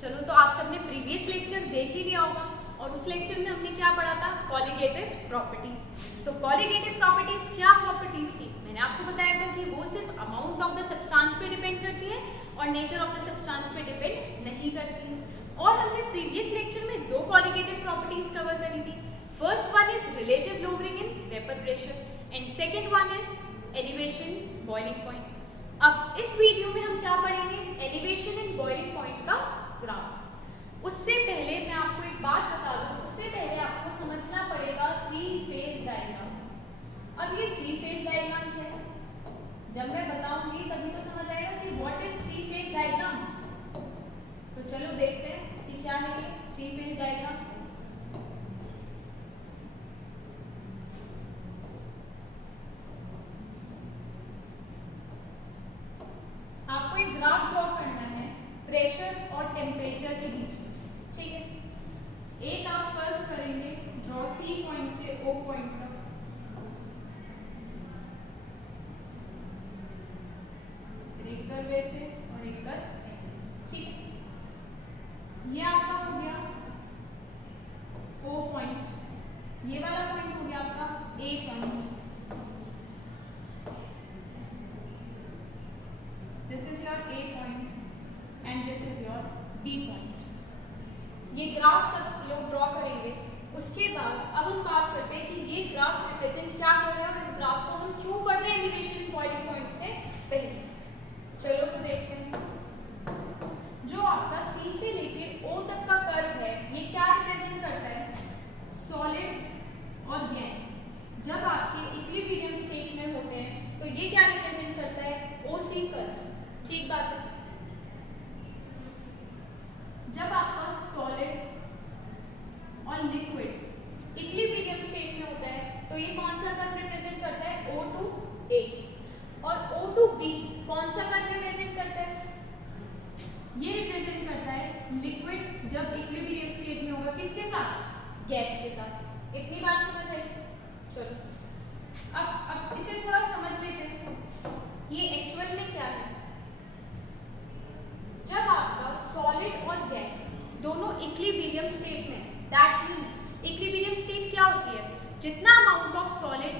चलो, तो आप सबने प्रीवियस लेक्चर देख ही लिया होगा और उस लेक्चर में हमने क्या पढ़ा था? Colligative properties. तो कॉलिगेटिव प्रॉपर्टीज क्या प्रॉपर्टीज थी? मैंने आपको बताया था कि वो सिर्फ अमाउंट ऑफ द सब्सटेंस पे डिपेंड करती है और नेचर ऑफ द सब्सटेंस पे डिपेंड नहीं करती है। और हमने प्रीवियस लेक्चर में दो कॉलिगेटिव प्रॉपर्टीज कवर करी थी। First one is relative lowering in vapour pressure and second one is elevation boiling point. अब इस वीडियो में हम क्या पढ़ेंगे? एलिवेशन एंड बॉइलिंग पॉइंट का ग्राफ। उससे पहले मैं आपको एक बात बता दूं, उससे पहले आपको समझना पड़ेगा थ्री फेज डायग्राम। अब ये थ्री फेज डायग्राम क्या है? जब मैं बताऊंगी तभी तो समझ आएगा कि what is three phase diagram. तो चलो देखते हैं कि क्या है ये थ्री फेज डायग्राम। आपको एक ग्राफ ड्रॉ करना है प्रेशर और टेम्परेचर के बीच में, ठीक है। एक आप कर्व करेंगे, ड्रॉ सी पॉइंट से ओ पॉइंट तक। एक कर्व ऐसे और एक कर्व ऐसे, ठीक है। ये आपका हो गया ओ पॉइंट, ये वाला पॉइंट हो गया आपका ए point. This is your A point and this is your B point। ये ग्राफ सब लोग ड्रॉ करेंगे। उसके बाद अब हम बात करते हैं कि ये ग्राफ रिप्रेजेंट क्या कर रहा है और इस ग्राफ को हम क्यों पढ़ रहे हैं एलिवेशन बॉइलिंग पॉइंट से पहले। चलो तो देखते हैं। जो आपका C से लेके O तक का कर्व है, ये क्या रिप्रेजेंट करता है? सॉलिड और गैस जब आपके इक्विलिब्रियम स्टेट में होते हैं तो ये क्या रिप्रेजेंट करता है? OC curve. ठीक बात है। जब आपका सॉलिड और लिक्विड इक्विलिब्रियम स्टेट में होता है तो ये कौन सा कर्व रिप्रेजेंट करता है? O to A। और O to B कौन सा कर्व रिप्रेजेंट करता है? ये रिप्रेजेंट करता है लिक्विड जब इक्विलिब्रियम स्टेट में होगा किसके साथ? गैस के साथ। इतनी बात समझ आई? चलो अब इसे थोड़ा समझ लेते हैं। ये एक्चुअल में क्या है? जब आपका सॉलिड और गैस दोनों इक्विलिब्रियम स्टेट में, दैट मींस इक्विलिब्रियम स्टेट क्या होती है? जितना अमाउंट ऑफ सॉलिड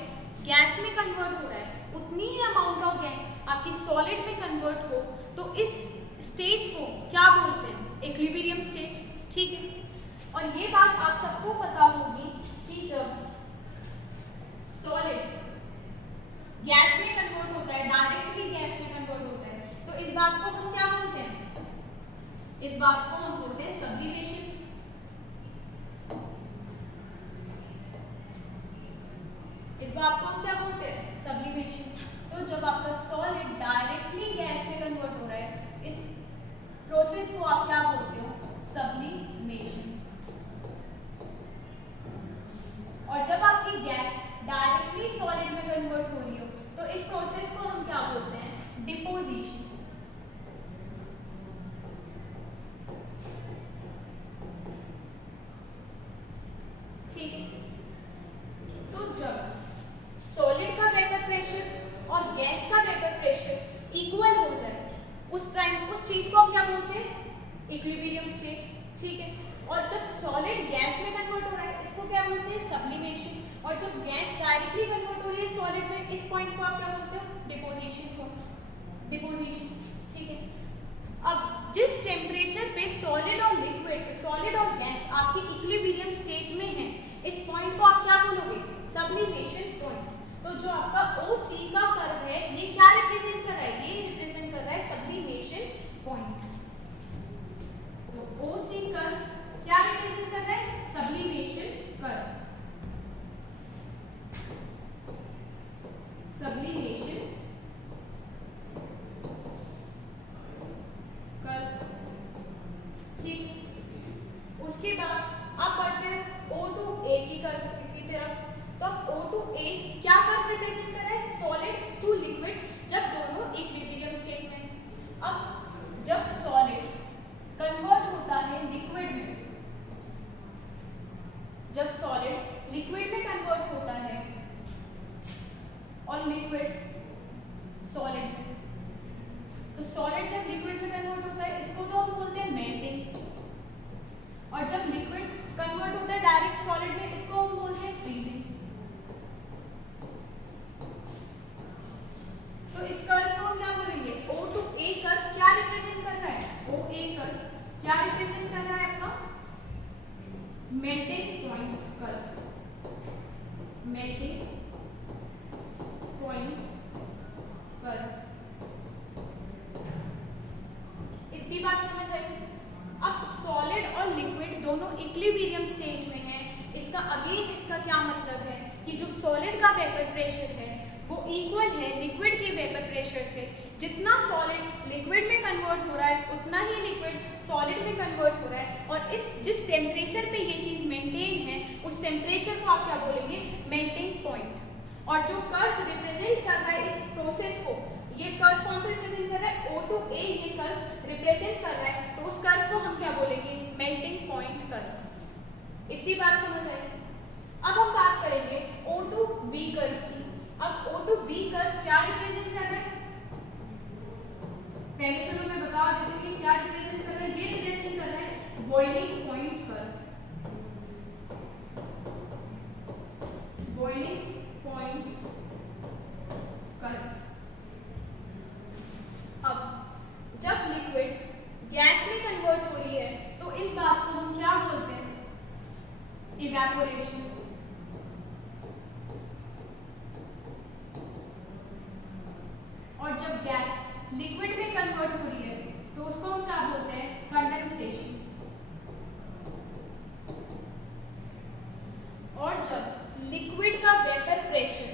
गैस में कन्वर्ट हो रहा है उतनी ही अमाउंट ऑफ गैस आपकी सॉलिड में कन्वर्ट हो तो इस स्टेट को क्या बोलते हैं? इक्विलिब्रियम स्टेट, ठीक है। और ये बात आप सबको पता होगी कि जब सॉलिड गैस में कन्वर्ट होता है, डायरेक्टली गैस में कन्वर्ट होता है, तो इस बात को हम क्या बोलते हैं? इस बात को हम बोलते हैं सब्लिमेशन। इस बात को हम क्या बोलते हैं? सब्लिमेशन। तो जब आपका सॉलिड डायरेक्टली गैस में कन्वर्ट हो रहा है, इस प्रोसेस को आप क्या बोलते हो? सब्लिमेशन। और जब आपकी गैस डायरेक्टली सॉलिड में कन्वर्ट हो रही हो तो इस प्रोसेस को हम क्या बोलते हैं? डिपोजिशन। ठीक है। तो जब सॉलिड का वेपर प्रेशर और गैस का वेपर प्रेशर इक्वल हो जाए उस टाइम उस चीज को हम क्या बोलते हैं? इक्विलिब्रियम स्टेट, ठीक है। और जब सॉलिड गैस में कन्वर्ट हो रहा है इसको क्या बोलते हैं? सब्लिमेशन। और जब गैस डायरेक्टली कन्वर्ट हो रही है सॉलिड में, इस पॉइंट को आप क्या बोलते हो? डिपोजिशन को, डिपोजिशन, ठीक है। अब जिस टेम्परेचर पे सॉलिड और लिक्विड, सॉलिड और गैस आपके इक्विलिब्रियम स्टेट में है, इस पॉइंट को आप क्या बोलोगे? Sublimation point. तो जो आपका OC का कर्व है ये क्या रिप्रेजेंट कर रहा है? ये रिप्रेजेंट कर रहा है सब्लिमेशन पॉइंट। तो OC कर्व क्या रिप्रेजेंट कर रहा है? Sublimation curve. सब्लिमेशन कर्व, ठीक। उसके बाद आप बढ़ते हैं O to A की कर्व की तरफ। तो अब O to A क्या कर्व रिप्रेजेंट कर रहा है? सॉलिड टू लिक्विड जब और जब लिक्विड कन्वर्ट होता है डायरेक्ट सॉलिड में, इसको हम बोलते हैं फ्रीजिंग। तो इस कर्व को हम क्या बोलेंगे, O टू A कर्व क्या रिप्रेजेंट कर रहा है, OA कर्व क्या रिप्रेजेंट कर रहा है आपका, melting point curve, melting point curve. इतनी बात समझ आई। अब सॉलिड और लिक्विड दोनों इक्विलिब्रियम स्टेट में है। इसका क्या मतलब है कि जो सॉलिड का वेपर प्रेशर है वो इक्वल है लिक्विड के वेपर प्रेशर से। जितना सॉलिड लिक्विड में कन्वर्ट हो रहा है उतना ही लिक्विड सॉलिड में कन्वर्ट हो रहा है। और जिस टेम्परेचर पे ये चीज मेंटेन है उस टेम्परेचर को आप क्या बोलेंगे, मेल्टिंग पॉइंट। और जो कर्व रिप्रेजेंट कर रहा है इस प्रोसेस को, ये कर्व कौन सा रिप्रेजेंट कर रहा है, O टू A ये कर्व रिप्रेजेंट कर रहा है, तो उस कर्व को हम क्या बोलेंगे, मेल्टिंग पॉइंट कर्व। इतनी बात समझ आई। अब हम बात करेंगे O टू B कर्व की। अब O टू B कर्व क्या रिप्रेजेंट कर रहा है, पहले चलो मैं बता देती हूँ कि क्या रिप्रेजेंट कर रहा है। ये रिप्रेजेंट कर रहा है boiling point curve, boiling point curve. अब जब लिक्विड गैस में कन्वर्ट हो रही है तो इस बात को हम क्या बोलते हैं, इवेपोरेशन। और जब गैस लिक्विड में कन्वर्ट हो रही है तो उसको हम क्या बोलते हैं, कंडेंसेशन। और जब लिक्विड का वेपर प्रेशर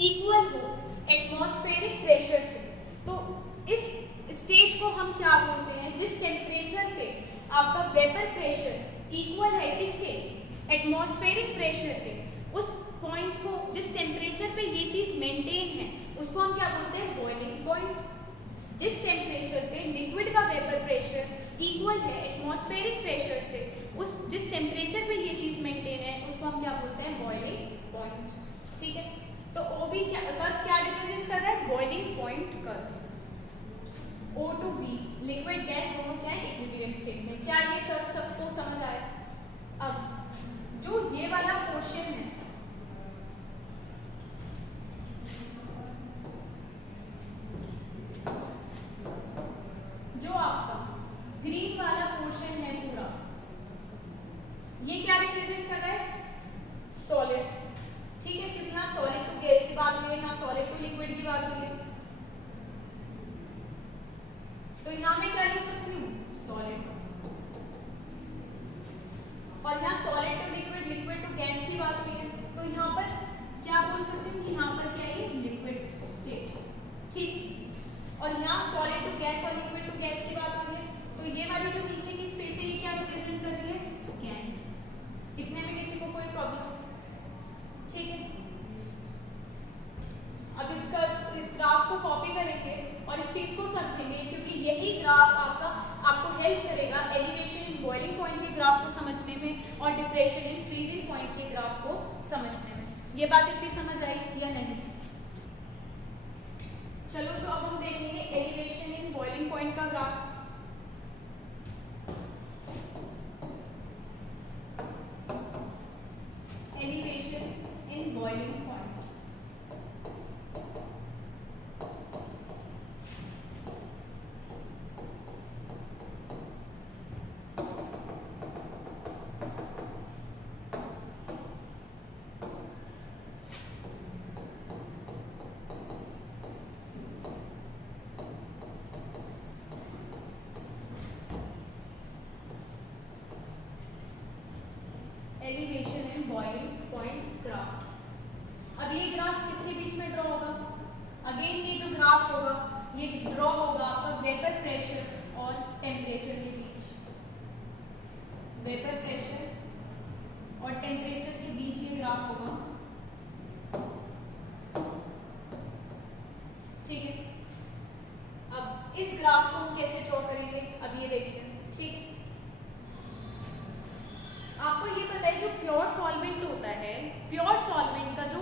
इक्वल हो एटमॉस्फेरिक प्रेशर से, तो इस स्टेज को हम क्या बोलते हैं, जिस टेम्परेचर पे आपका वेपर प्रेशर इक्वल है किसके, एटमॉस्फेरिक प्रेशर के, उस पॉइंट को, जिस टेम्परेचर पे ये चीज मेंटेन है उसको हम क्या बोलते हैं, बॉइलिंग पॉइंट। जिस टेम्परेचर पे लिक्विड का वेपर प्रेशर इक्वल है एटमॉस्फेरिक प्रेशर से, जिस टेम्परेचर पे ये चीज मेंटेन है उसको हम क्या बोलते हैं, बॉइलिंग पॉइंट। ठीक है, तो OB कर्व क्या रिप्रेजेंट कर रहा है, boiling point curve. O to B liquid gas दोनों क्या है, इक्विलिब्रियम स्टेट में। क्या ये कर्व सबको समझ आया। अब जो ये वाला पोर्शन है, जो आपका ग्रीन वाला पोर्शन है पूरा, ये क्या रिप्रेजेंट कर रहा है, सॉलिड। ठीक है, क्योंकि यहाँ सॉलिड टू गैस की बात हुई है, यहाँ सॉलिड टू लिक्विड की बात हुई है, तो यहाँ मैं क्या लिख सकती हूँ, सॉलिड। और यहाँ solid to liquid, liquid to gas की बात हुई है, तो यहाँ पर क्या बोल सकते हैं कि यहाँ पर क्या है, लिक्विड स्टेट। ठीक, और यहाँ सॉलिड टू गैस और लिक्विड टू गैस की बात हुई है, तो ये वाली जो नीचे की स्पेस है ये क्या रिप्रेजेंट कर रही है, गैस। इतने में किसी को कोई प्रॉब्लम, ठीक है। अब इस ग्राफ को कॉपी करेंगे और इस चीज को समझेंगे, क्योंकि यही ग्राफ आपको हेल्प करेगा एलिवेशन इन बॉइलिंग पॉइंट के ग्राफ को समझने में और डिप्रेशन इन फ्रीजिंग पॉइंट के ग्राफ को समझने में। ये बात इतनी समझ आई या नहीं। चलो तो अब हम देखेंगे एलिवेशन इन बॉइलिंग पॉइंट का graph. Elevation in boiling point, elevation in boiling point graph. अब ये ग्राफ किसके बीच में ड्रॉ होगा, अगेन ये जो ग्राफ होगा ये ड्रॉ होगा आपका वेपर प्रेशर और टेम्परेचर के बीच। वेपर प्रेशर और टेम्परेचर के बीच ये ग्राफ होगा, ठीक है। अब इस ग्राफ को हम कैसे ड्रॉ करेंगे, अब ये देखते हैं, ठीक है। आपको ये पता है जो प्योर सॉल्वेंट होता है, प्योर सॉल्वेंट का जो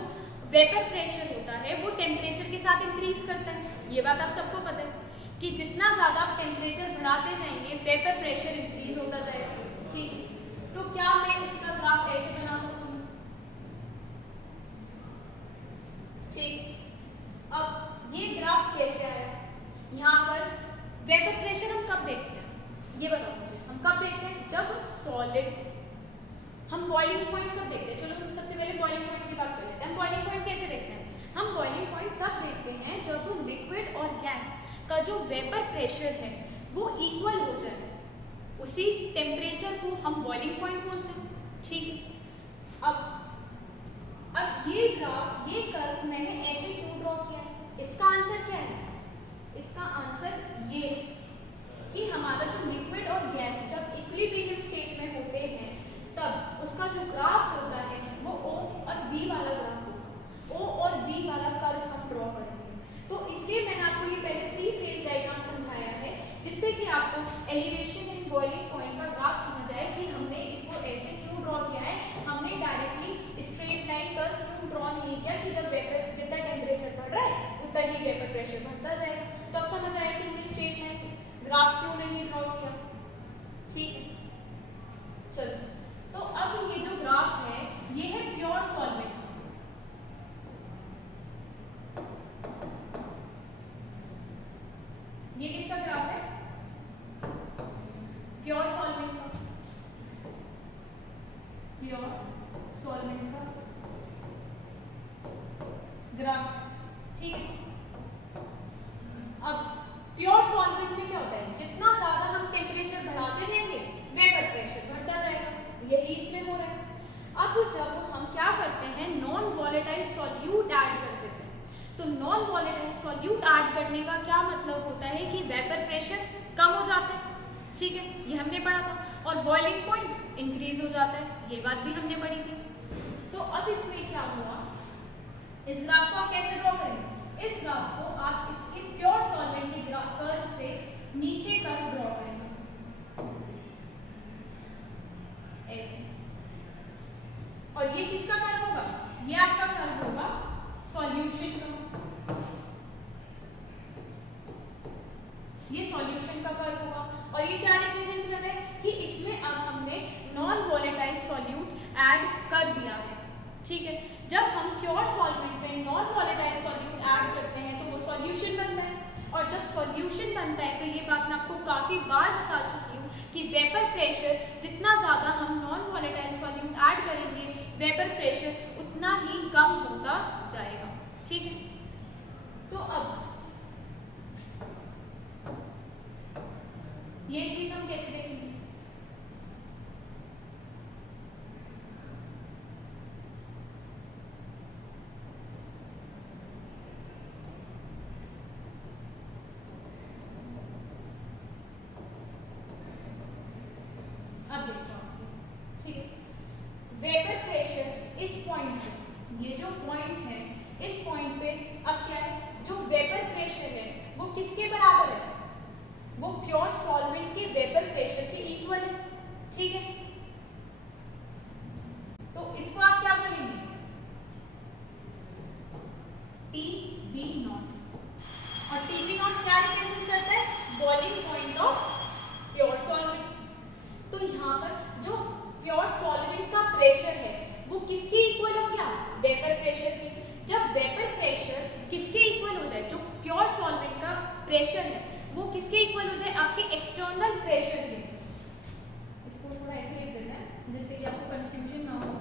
वेपर प्रेशर होता है वो टेम्परेचर के साथ इंक्रीज करता है। ये बात आप सबको पता है कि जितना ज़्यादा आप टेम्परेचर बढ़ाते जाएंगे वेपर प्रेशर इंक्रीज होता जाएगा, ठीक है। तो क्या मैं इसका ग्राफ ऐसे बना सकती हूँ? ठीक, अब ये ग्राफ कैसे आया? यहाँ पर वेपर प्रेशर हम कब देखते हैं, ये बताओ मुझे, हम कब देखते हैं? जब सॉलिड, हम बॉइलिंग पॉइंट कब देखते हैं? चलो हम सबसे पहले बॉइलिंग पॉइंट की बात कर लेते हैं। हम बॉइलिंग पॉइंट कैसे देखते हैं? हम बॉइलिंग पॉइंट तब देखते हैं जब लिक्विड और गैस का जो वेपर प्रेशर है वो इक्वल हो जाए, उसी टेम्परेचर को हम बॉइलिंग पॉइंट बोलते हैं। ठीक है, अब ये ग्राफ, ये कर्व मैंने ऐसे क्यों ड्रॉ किया है? इसका आंसर क्या है? इसका आंसर ये है कि हमारा जो लिक्विड और गैस जब इक्विलिब्रियम स्टेट में होते हैं तब उसका जो ग्राफ होता है वो O और B वाला ग्राफ होगा। O और B वाला कर्व हम ड्रॉ करेंगे। तो इसलिए मैंने आपको ये पहले 3 फेज डायग्राम समझाया है, जिससे कि आपको एलिवेशन एंड बॉइलिंग पॉइंट का ग्राफ समझ आए कि हमने इसको ऐसे क्यों ड्रॉ किया है। हमने डायरेक्टली स्ट्रेट लाइन कर्व क्यों ड्रॉ नहीं किया कि जब वेपर जितना टेम्परेचर बढ़ रहा है उतना ही वेपर प्रेशर बढ़ता जाएगा। तो अब समझ आया कि हमने स्ट्रेट लाइन ग्राफ क्यों नहीं ड्रॉ किया। ठीक है, चलो, तो अब ये जो ग्राफ है ये है प्योर सॉल्वेंट। ये किसका ग्राफ है? प्योर सॉल्वेंट का, प्योर सॉल्वेंट का ग्राफ। ठीक है, अब प्योर सॉल्वेंट में क्या होता है? जितना ज्यादा हम टेम्परेचर बढ़ाते जाएंगे वेपर प्रेशर बढ़ता जाएगा, यही इसमें हो रहा है। अब जब हम क्या करते हैं, नॉन वॉलेटाइल सॉल्यूट ऐड कर देते हैं, तो नॉन वॉलेटाइल सॉल्यूट ऐड करने का क्या मतलब होता है कि वेपर प्रेशर कम हो जाता है। ठीक है, ये हमने पढ़ा था। और बॉइलिंग पॉइंट इंक्रीज हो जाता है, ये बात भी हमने पढ़ी थी। तो अब इसमें क्या हुआ, इस ग्राफ को आप कैसे ड्रॉ करेंगे? इस ग्राफ को आप इसके प्योर सॉल्वेंट के कर्व से नीचे कर्व ड्रॉ करेंगे ऐसे। और ये किसका कर्व होगा? ये आपका कर्व होगा सॉल्यूशन का। ये सॉल्यूशन का कर्व होगा। और ये क्या रिप्रेजेंट कर रहा है कि इसमें अब हमने नॉन वॉलेटाइल सॉल्यूट ऐड कर दिया है। ठीक है, जब हम प्योर सॉल्वेंट में नॉन वॉलेटाइल सॉल्यूट ऐड करते हैं तो वो सॉल्यूशन बनता है। और जब सॉल्यूशन बनता है तो ये बात मैं आपको काफ़ी बार बता चुकी हूँ कि वेपर प्रेशर जितना ज़्यादा हम नॉन वॉलेटाइल सॉल्यूट ऐड करेंगे वेपर प्रेशर उतना ही कम होता जाएगा। ठीक है, तो अब ये चीज़ हम कैसे देखेंगे? अब देखो, ठीक है, वेपर प्रेशर इस पॉइंट पे, ये जो पॉइंट है इस पॉइंट पे अब क्या है, जो वेपर प्रेशर है वो किसके बराबर है? वो प्योर सॉल्वेंट के वेपर प्रेशर के इक्वल है। ठीक है, तो इसको आप क्या करेंगे? TB not. और TB नॉट क्या रिप्रेजेंट करता है? Boiling point of pure solvent. तो यहाँ पर जो प्योर सॉल्वेंट का प्रेशर है वो किसके इक्वल हो गया? वेपर प्रेशर के। जब वेपर प्रेशर किसके इक्वल हो जाए? जो प्योर सॉल्वेंट का प्रेशर है वो किसके इक्वल हो जाए? आपके एक्सटर्नल प्रेशर के। इसको थोड़ा ऐसे लिख देते हैं जिससे कि आपको कंफ्यूजन ना हो।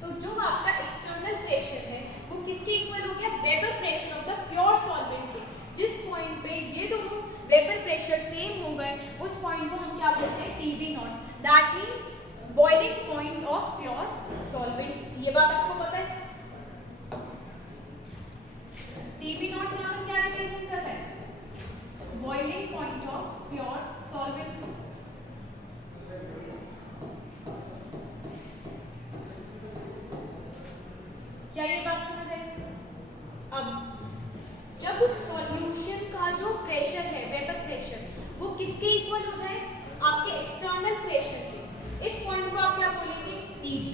तो जो आपका एक्सटर्नल प्रेशर है वो किसके इक्वल हो गया? Vapour pressure of the pure solvent के। जिस पॉइंट पे ये दोनों वेपर प्रेशर सेम हो गए उस पॉइंट को हम क्या बोलते हैं? TB not. That means boiling point of pure solvent. ये बात आपको पता है? TB नॉट यहाँ पर क्या रिप्रेजेंट कर रहा है? Boiling point of pure solvent. क्या ये बात समझ आई? अब जब सॉल्यूशन का जो प्रेशर है वेपर प्रेशर वो किसके इक्वल हो जाए? आपके एक्सटर्नल प्रेशर के। इस पॉइंट को आप क्या बोलेंगे? TB।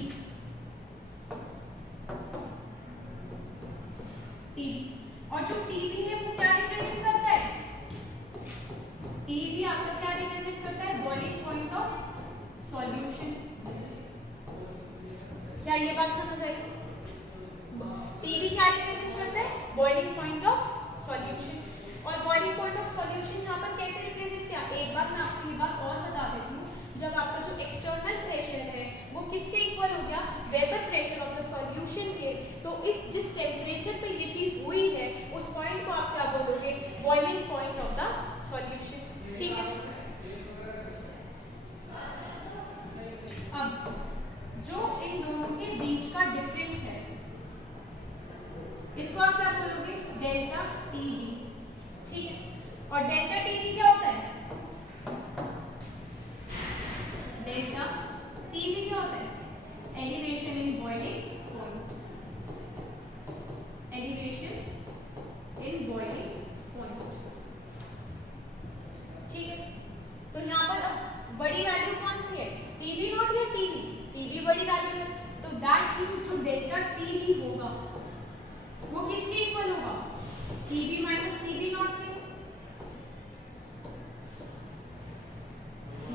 क्या ये बात समझ आई? टीवी क्या रिप्रेजेंट करता है? Boiling point of solution. और बॉइलिंग पॉइंट ऑफ सॉल्यूशन यहाँ पर कैसे रिप्रेजेंट किया? एक बार मैं आपको ये बात और बता देती हूँ, जब आपका जो एक्सटर्नल प्रेशर है वो किसके इक्वल हो गया? Vapour pressure of the solution के, तो इस जिस टेम्परेचर पे ये चीज हुई है उस पॉइंट को आप क्या बोलोगे? Boiling point of the solution. ठीक है, अब जो इन दोनों के बीच का डिफरेंस है इसको आप क्या बोलोगे? Delta TB. ठीक है, और डेल्टा टीबी क्या होता है? डेल्टा टीबी क्या होता है? Elevation in boiling point, elevation in boiling point. ठीक है, तो यहाँ पर अब बड़ी वैल्यू कौन सी है? टीबी नॉट या टीबी? टीबी बड़ी वैल्यू है, तो दैट मींस जो डेल्टा टीबी होगा वो किसके इक्वल होगा? टीबी माइनस टीबी नॉट के।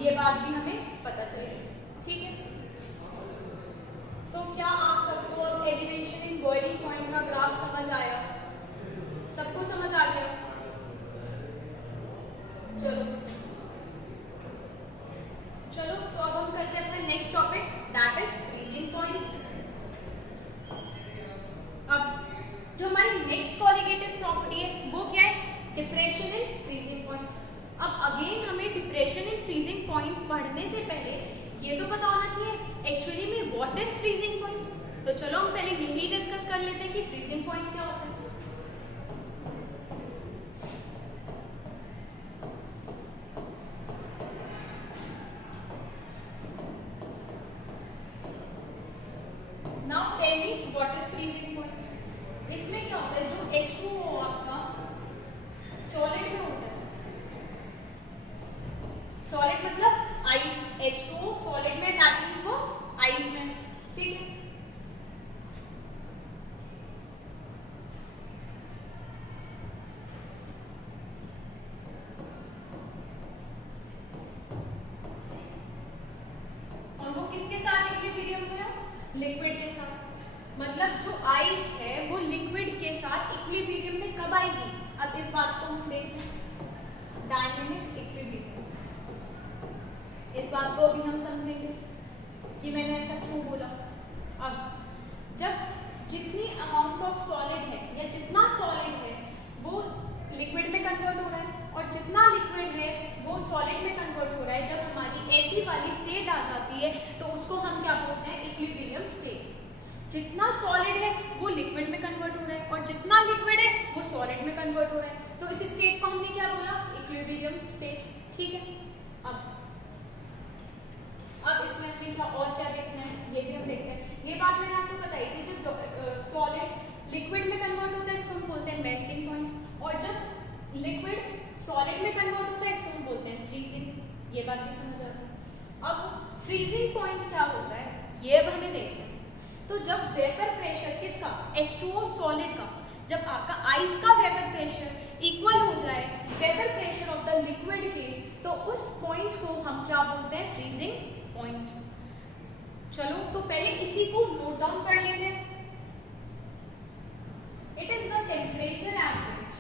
ये बात भी हमें पता चलेगी। ठीक है, तो क्या आप सबको अब एलिवेशन इन बॉइलिंग पॉइंट का ग्राफ समझ आया? सबको समझ आ गया? चलो चलो, तो अब हम करते हैं अपना next topic, that is freezing point. अब जो हमारी नेक्स्ट कोलिगेटिव प्रॉपर्टी है वो क्या है? Depression in freezing point. अब अगेन हमें डिप्रेशन इन फ्रीजिंग पॉइंट पढ़ने से पहले ये तो पता होना चाहिए एक्चुअली में व्हाट इज फ्रीजिंग पॉइंट। तो चलो हम पहले यही डिस्कस कर लेते हैं कि फ्रीजिंग पॉइंट क्या होता है। Now tell me what is freezing point. इसमें क्या होता है? जो H2O आपका सॉलिड में होता है, सॉलिड मतलब आइस, H2O सॉलिड में, दैट मींस वो आइस में। ठीक है, और वो किसके साथ इक्विलिब्रियम में है? लिक्विड के साथ। मतलब जो आइस है वो लिक्विड के साथ इक्विलिब्रियम में कब आएगी? अब इस बात को हम देखते हैं, डायनेमिक इक्विलिब्रियम। इस बात को अभी हम समझेंगे कि मैंने ऐसा क्यों बोला। अब जब जितनी अमाउंट ऑफ सॉलिड है या जितना सॉलिड है वो लिक्विड में कन्वर्ट हो रहा है और जितना लिक्विड है वो सॉलिड में कन्वर्ट हो रहा है, जब हमारी ऐसी वाली स्टेट आ जाती है तो उसको हम क्या बोलते हैं? Equilibrium state. जितना सॉलिड है वो लिक्विड में कन्वर्ट हो रहा है और जितना लिक्विड है वो सॉलिड में कन्वर्ट हो रहा है, तो इस स्टेट को हमने क्या बोला? Equilibrium state. ठीक है, अब इसमें हमें क्या और क्या देखना है ये भी हम देखते हैं। ये बात मैंने आपको बताई थी, जब सॉलिड लिक्विड में कन्वर्ट होता है इसको हम बोलते हैं मेल्टिंग पॉइंट, और जब लिक्विड सॉलिड में कन्वर्ट होता है इसको हम बोलते हैं फ्रीजिंग। ये बात भी समझ आ रही है? अब फ्रीजिंग पॉइंट क्या होता है ये अब हमें देखना है। तो जब वेपर प्रेशर किसका? H2O सॉलिड का, जब आपका आइस का वेपर प्रेशर इक्वल हो जाए vapour pressure of the liquid के, तो उस पॉइंट को हम क्या बोलते हैं? Freezing point. चलो तो पहले इसी को नोट डाउन कर लेते हैं। It is the temperature at which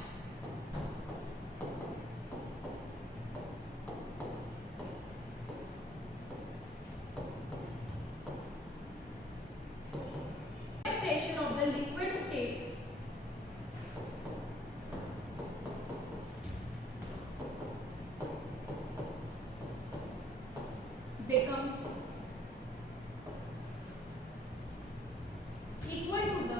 pressure of the liquid state becomes equal to the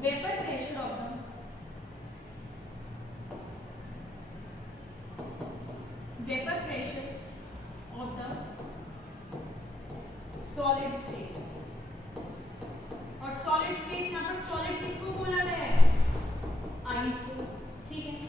vapor pressure of the solid state. और सॉलिड स्टेट यहाँ पर सॉलिड किसको बोला गया है? आइस को। ठीक है,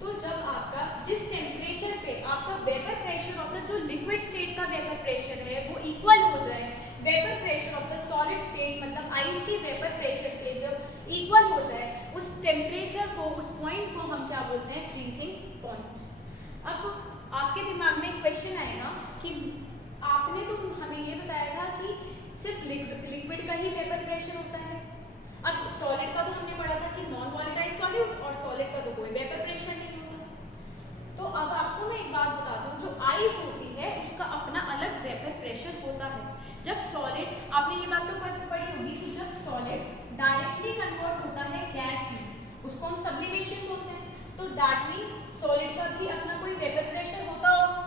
तो जब आपका जिस टेम्परेचर पे आपका वेपर प्रेशर ऑफ द जो लिक्विड स्टेट का वेपर प्रेशर है वो इक्वल हो जाए vapour pressure of the solid state, मतलब आइस के वेपर प्रेशर के जब इक्वल हो जाए उस टेम्परेचर को, उस पॉइंट को हम क्या बोलते हैं? Freezing point. अब आपके दिमाग में क्वेश्चन आएगा कि आपने तो हमें ये बताया था कि सिर्फ लिक्विड का ही वेपर प्रेशर होता है। अब सॉलिड का तो हमने पढ़ा था कि नॉन वॉलेटाइल सॉल्यूट, और सॉलिड का तो कोई वेपर प्रेशर नहीं होता। तो अब आपको मैं एक बात बता दूं, जो आइस होती है उसका अपना अलग वेपर प्रेशर होता है। जब सॉलिड, आपने ये बात तो पढ़ी होगी कि जब सॉलिड डायरेक्टली कन्वर्ट होता है गैस में, उसको हम सब्लिमेशन बोलते हैं। तो दैट मीन्स सॉलिड का भी अपना कोई वेपर प्रेशर होता होगा।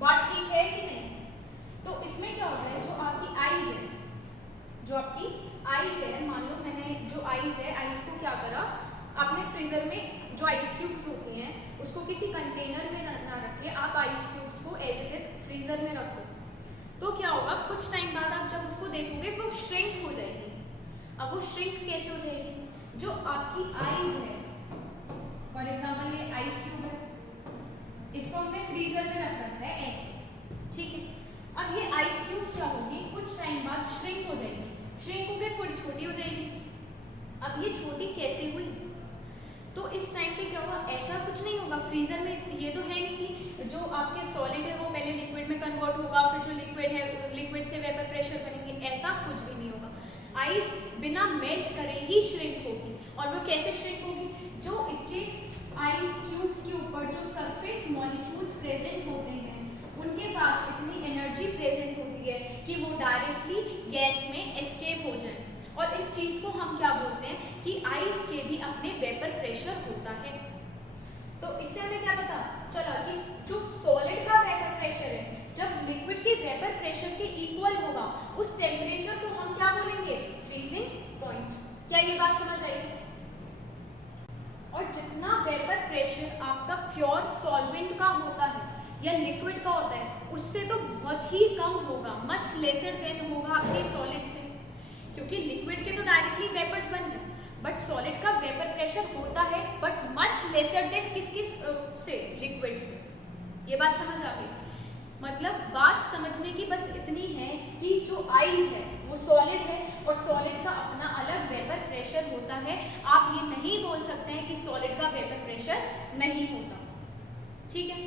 बात ठीक है कि नहीं? तो इसमें क्या होता है, जो आपकी आइस है, जो आपकी आइस है, मान लो मैंने जो आइस है, आइस को क्या करा, आपने फ्रीजर में जो आइस क्यूब्स होती हैं उसको किसी कंटेनर में ना रख के आप आइस क्यूब्स को एज इट इज फ्रीजर में रखो। तो क्या होगा, कुछ टाइम बाद आप जब उसको देखोगे वो श्रिंक हो जाएगी। अब वो श्रिंक कैसे हो जाएगी, जो आपकी आइस है, फॉर एग्जाम्पल ये आइस क्यूब है, इसको हमने फ्रीजर में रख रखा है ऐसे, ठीक है। अब ये आइस क्यूब क्या होगी, कुछ टाइम बाद श्रिंक हो जाएगी। श्रिंक होकर थोड़ी छोटी हो जाएगी। अब ये छोटी कैसे हुई, तो इस टाइम पे क्या होगा, ऐसा कुछ नहीं होगा फ्रीजर में। ये तो है नहीं कि जो आपके सॉलिड है वो पहले लिक्विड में कन्वर्ट होगा, फिर जो लिक्विड है लिक्विड से वेपर प्रेशर बनेंगे, ऐसा कुछ भी नहीं होगा। आइस बिना मेल्ट करे ही श्रिंक होगी। और वो कैसे श्रिंक होगी, जो इसके आइस क्यूब्स के ऊपर जो सरफेस मॉलिक्यूल्स प्रेजेंट होते हैं उनके पास इतनी एनर्जी प्रेजेंट होती है कि वो डायरेक्टली गैस में एस्केप हो जाए। और इस चीज को हम क्या बोलते हैं कि आइस के भी अपने वेपर प्रेशर होता है। तो इससे हमें क्या पता चला कि जो सॉलिड का वेपर प्रेशर है, जब लिक्विड के वेपर प्रेशर के इक्वल होगा, उस टेम्परेचर को हम क्या बोलेंगे, फ्रीजिंग पॉइंट। क्या ये बात समझ आई? और जितना वेपर प्रेशर आपका प्योर सॉल्वेंट का होता है या लिक्विड का होता है, उससे तो बहुत ही कम होगा, मच लेसर देन होगा आपके सॉलिड से, क्योंकि लिक्विड के तो डायरेक्टली वेपर्स बन रहे हैं, बट सॉलिड का वेपर प्रेशर होता है बट मच लेसर देन किस से, लिक्विड से। ये बात समझ आ गई? मतलब बात समझने की बस इतनी है कि जो आइस है वो सॉलिड है और सॉलिड का अपना अलग वेपर प्रेशर होता है। आप ये नहीं बोल सकते हैं कि सॉलिड का वेपर प्रेशर नहीं होता, ठीक है।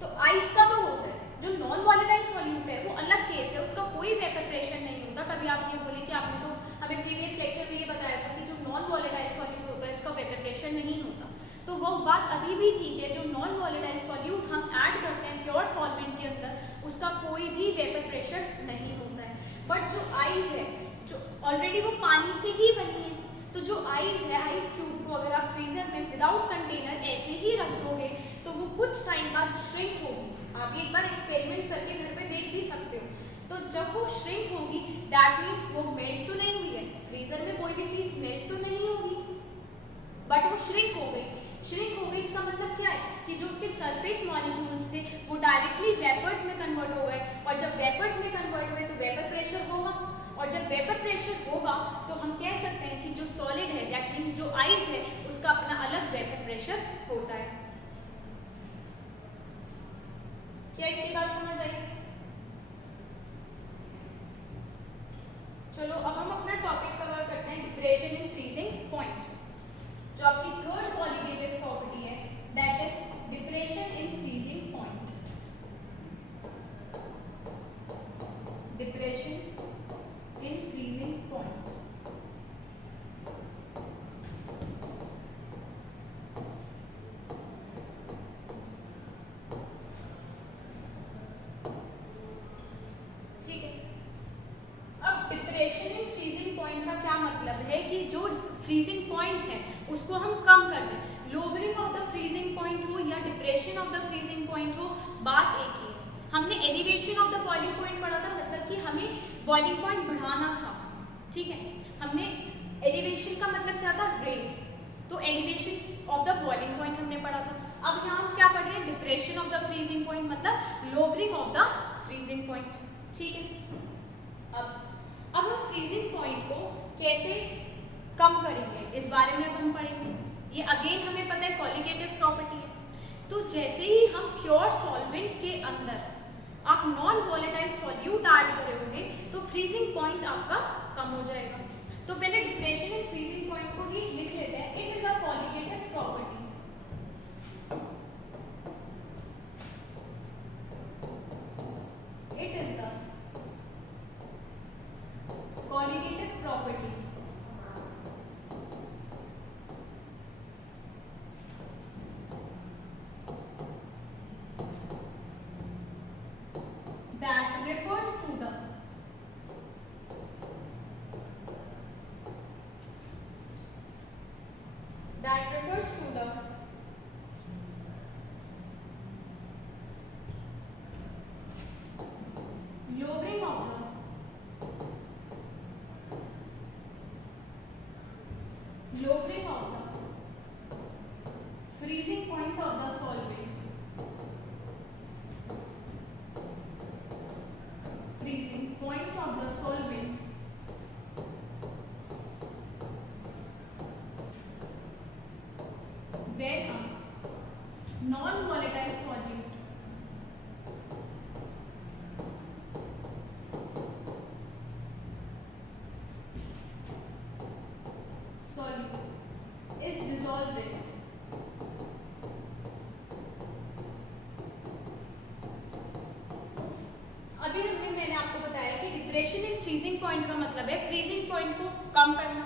तो आइस का तो होता है, जो नॉन वॉलेटाइल सॉल्यूट है वो अलग केस है, उसका कोई वेपर प्रेशर नहीं होता। कभी आप ये बोले कि आपने तो हमें प्रीवियस लेक्चर में ये बताया था कि जो नॉन वॉलेटाइल सॉल्यूट होता है उसका वेपर प्रेशर नहीं होता, तो वो बात अभी भी ठीक है। जो नॉन वॉलेटाइल सॉल्यूट हम ऐड करते हैं प्योर सॉल्वेंट के अंदर, उसका कोई भी वेपर प्रेशर नहीं होता है। बट जो आइस है, जो ऑलरेडी वो पानी से ही बनी है, तो जो आइस है, आइस क्यूब को अगर आप फ्रीजर में विदाउट कंटेनर ऐसे ही रख दोगे तो वो कुछ टाइम बाद श्रिंक होगी। आप एक बार एक्सपेरिमेंट करके घर पे देख भी सकते हो। तो जब वो श्रिंक होगी, दैट मीन्स वो मेल्ट तो नहीं हुई है। फ्रीजर में कोई भी चीज मेल्ट तो नहीं होगी, बट वो श्रिंक हो गई। श्रिंक हो गई इसका मतलब क्या है कि जो उसके सरफेस मॉलिक्यूल्स थे वो डायरेक्टली वेपर्स में कन्वर्ट हो गए, और जब वेपर्स में कन्वर्ट हुए तो वेपर प्रेशर होगा, और जब वेपर प्रेशर होगा तो हम कह सकते हैं कि जो सॉलिड है, दैट मीन्स जो आइस है, उसका अपना अलग वेपर प्रेशर होता है। क्या इतनी बात समझ आई? चलो अब हम अपना टॉपिक कवर करते हैं, डिप्रेशन इन फ्रीजिंग पॉइंट। जो आपकी थर्ड क्वालिटेटिव प्रॉपर्टी है, that is depression in freezing point. Depression in freezing point. ठीक है। अब डिप्रेशन इन फ्रीजिंग पॉइंट का क्या मतलब है कि जो फ्रीजिंग पॉइंट है उसको हम कम कर दें। Lowering of the freezing point हो या depression of the freezing point हो, बात एक ही है। हमने elevation of the boiling point पढ़ा था, मतलब कि हमें बॉइलिंग पॉइंट बढ़ाना था, ठीक है। हमने एलिवेशन का मतलब क्या था, रेज, तो elevation of the boiling point हमने पढ़ा था। अब यहाँ हम क्या पढ़ रहे हैं, depression of the freezing point, मतलब lowering of the freezing point, ठीक है। अब हम फ्रीजिंग पॉइंट को कैसे कम करेंगे इस बारे में अब हम पढ़ेंगे। ये अगेन हमें पता है कॉलिगेटिव प्रॉपर्टी है। तो जैसे ही हम प्योर सॉल्वेंट के अंदर आप नॉन वॉलेटाइल सॉल्यूट ऐड करोगे तो फ्रीजिंग पॉइंट आपका कम हो जाएगा। तो पहले डिप्रेशन इन फ्रीजिंग पॉइंट को ही लिख लेते हैं। It is a colligative property. point of the solvent when a non-volatile solute is dissolved in अभी मैंने आपको बताया कि डिप्रेशन इन फ्रीजिंग पॉइंट का मतलब है फ्रीजिंग पॉइंट को कम करना।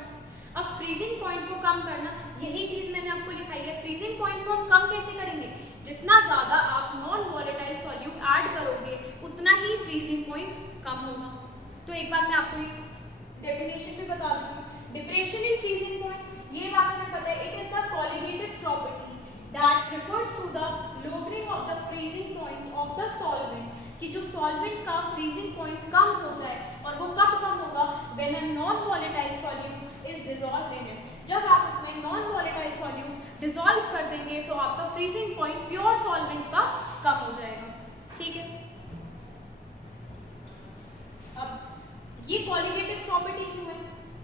अब फ्रीजिंग पॉइंट को कम करना, यही चीज मैंने आपको लिखाई है। फ्रीजिंग पॉइंट को हम कम कैसे करेंगे? जितना ज्यादा आप नॉन वॉलेटाइल सॉल्यूट ऐड करोगे उतना ही फ्रीजिंग पॉइंट कम होगा। तो एक बार मैं आपको एक डेफिनेशन भी बता दूं। डिप्रेशन इन फ्रीजिंग पॉइंट, ये बात हमें पता है, it is the colligative property that refers to the lowering of the freezing point of the solvent, कि जो सॉल्वेंट का फ्रीजिंग पॉइंट कम हो जाए। और वो कब कम होगा? When a non volatile solute is dissolved in it. जब आप उसमें नॉन वॉलेटाइल सॉल्यूट डिसॉल्व कर देंगे तो आपका फ्रीजिंग पॉइंट प्योर सॉल्वेंट का कम हो जाएगा। ठीक है, अब ये कॉलिगेटिव प्रॉपर्टी क्यों है?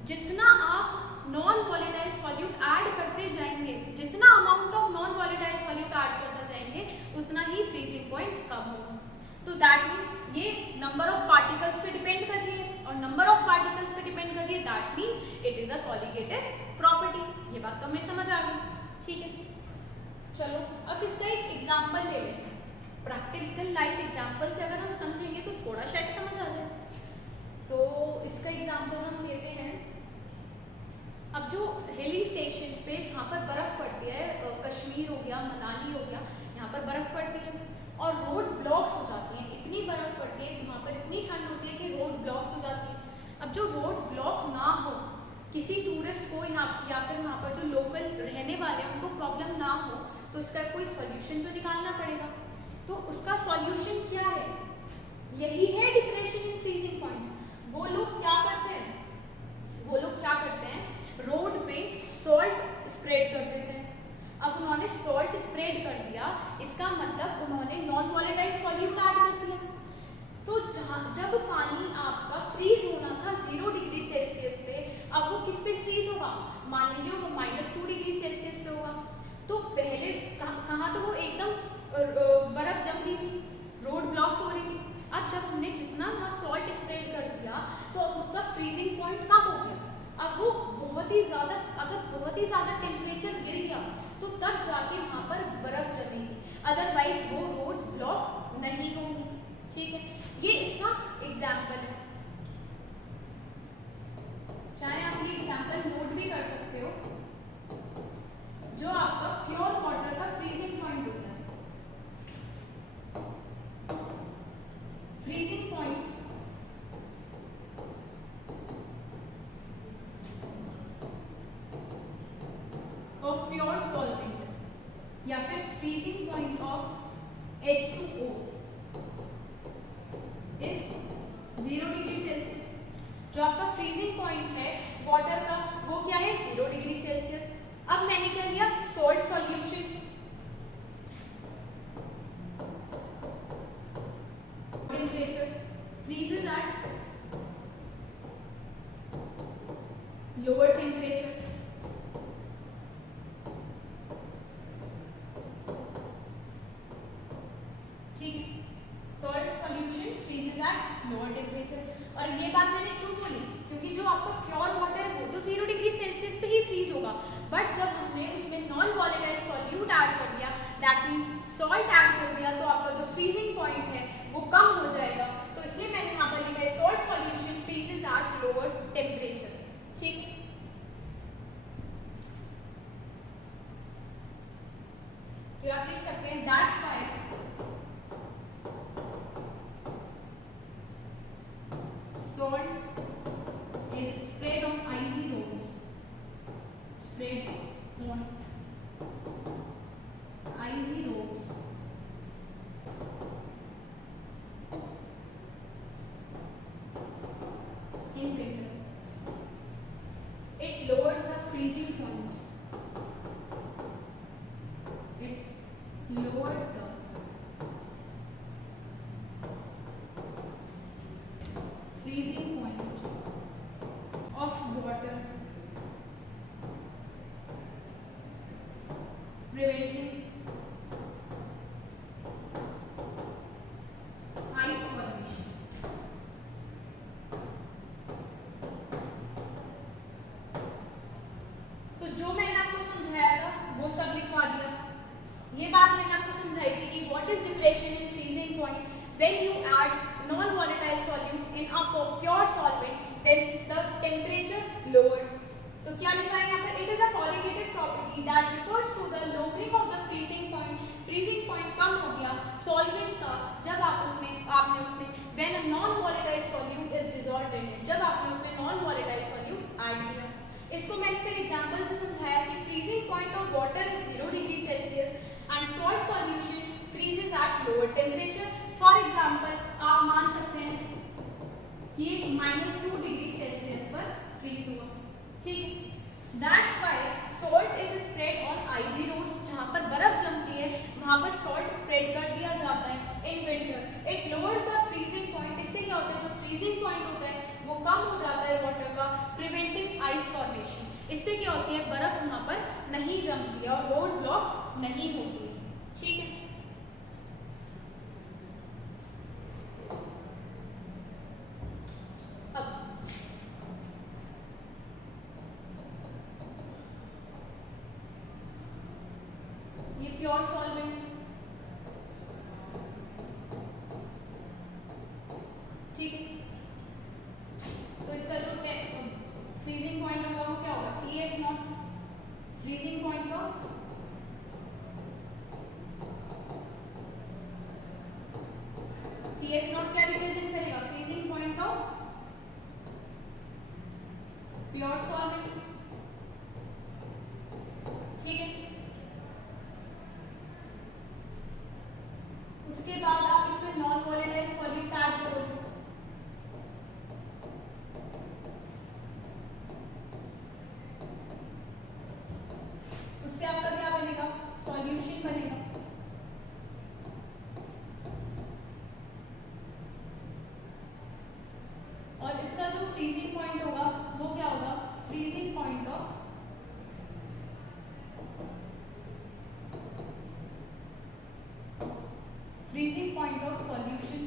जितना आप नॉन वॉलेटाइल सॉल्यूट ऐड करते जाएंगे, जितना amount of non volatile solute add करते जाएंगे उतना ही फ्रीजिंग पॉइंट कम होगा। तो दैट मीन्स ये नंबर ऑफ पार्टिकल्स पे डिपेंड कर रही है, और नंबर ऑफ पार्टिकल्स पे डिपेंड कर रही है, that means it is a colligative property. ये बात तो हमें समझ आ गई। ठीक है, चलो अब इसका एक एग्जांपल ले लेते हैं। प्रैक्टिकल लाइफ एग्जांपल से अगर हम समझेंगे तो थोड़ा शायद समझ आ जाए। तो इसका एग्जांपल हम लेते हैं, अब जो हिली स्टेशंस पे जहाँ पर बर्फ पड़ती है, कश्मीर हो गया, मनाली हो गया, यहाँ पर बर्फ पड़ती है और रोड ब्लॉक्स हो जाती हैं। इतनी बर्फ पड़ती है, वहाँ पर इतनी ठंड होती है कि रोड ब्लॉक्स हो जाती है। अब जो रोड ब्लॉक ना हो, किसी टूरिस्ट को यहाँ या फिर वहाँ पर जो लोकल रहने वाले हैं उनको प्रॉब्लम ना हो, तो इसका कोई सॉल्यूशन तो निकालना पड़ेगा। तो उसका सॉल्यूशन क्या है? यही है डिप्रेशन इन फ्रीजिंग पॉइंट। वो लोग क्या करते हैं? रोड पे सॉल्ट स्प्रेड कर देते हैं। अब उन्होंने सॉल्ट स्प्रेड कर दिया, इसका मतलब उन्होंने नॉन वॉलेटाइल सॉल्यूट ऐड कर दिया। तो जब पानी आपका फ्रीज होना था 0 डिग्री सेल्सियस पे, अब वो किस पे फ्रीज होगा? मान लीजिए वो -2 डिग्री सेल्सियस पे होगा। तो पहले कहाँ तो वो एकदम बर्फ जम रही थी, रोड ब्लॉक्स हो रही थी। अब जब हमने जितना वहाँ सॉल्ट स्प्रेड कर दिया तो अब उसका फ्रीजिंग पॉइंट कम हो गया। अब वो बहुत ही ज़्यादा टेम्परेचर गिर गया तो तब जाके वहाँ पर बर्फ जमेगी, अदरवाइज वो रोड्स ब्लॉक नहीं होंगी। ठीक है, ये इसका एग्जाम्पल है। चाहे आप ये एग्जाम्पल नोट भी कर सकते हो। जो आपका प्योर वाटर का फ्रीजिंग पॉइंट होता है, freezing point of pure solvent या फिर freezing point of H2O is 0 degree Celsius. जो आपका फ्रीजिंग पॉइंट है वाटर का वो क्या है? 0 डिग्री सेल्सियस। अब मैंने क्या लिया? Salt solution. Temperature freezes at lower temperature. ठीक है, salt solution freezes at lower temperature. और ये बात मैंने क्यों बोली? क्योंकि जो आपका प्योर वाटर है वो तो 0 डिग्री सेल्सियस पे ही फ्रीज होगा, बट जब हमने उसमें नॉन वॉलेटाइल सॉल्यूट ऐड कर दिया, दैट मीन्स सॉल्ट ऐड कर दिया, तो आपका जो फ्रीजिंग पॉइंट है वो कम हो जाएगा। तो इसलिए मैंने यहाँ पर लिखा है salt solution freezes at lower temperature. ठीक, तो आप लिख सकते हैं that's why salt is sprayed on icy roads, sprayed on icy roads depression in freezing point. When you add non-volatile solute in a pure solvent, then the temperature lowers. तो क्या लिखा है यहाँ पर? It is a colligative property that refers to the lowering of the freezing point. Freezing point कम हो गया solvent का जब आपने उसमें when a non-volatile solute is dissolved in it, जब आपने उसमें non-volatile solute ऐड किया. इसको मैंने फिर एग्जांपल से समझाया कि freezing point of water is 0 degree Celsius and salt solution freezes at lower temperature. For example, आप मान सकते हैं कि -2 डिग्री सेल्सियस पर फ्रीज हुआ. ठीक. That's why salt is spread on icy roads. जहाँ पर बर्फ जमती है वहाँ पर salt spread कर दिया जाता है in winter. It lowers the freezing point. इससे क्या होता है? जो freezing point होता है वो कम हो जाता है वाटर का, preventing ice formation. इससे क्या होती है? बर्फ वहाँ पर नहीं जमती है और रोड ब्लॉक नहीं होती है. ठीक है. ये प्योर सॉल्वेंट. ठीक है. तो इसका जो फ्रीजिंग पॉइंट होगा वो क्या होगा? TF not. Freezing point of TF not क्या रिप्रेजेंट करेगा? Freezing point of pure solvent. ठीक है. उसके बाद आप इसमें नॉन वोलेटाइल सॉल्यूट ऐड करोगे. उससे आपका क्या बनेगा? सॉल्यूशन बनेगा. और इसका जो फ्रीजिंग पॉइंट होगा वो क्या होगा? Freezing point of freezing point of solution.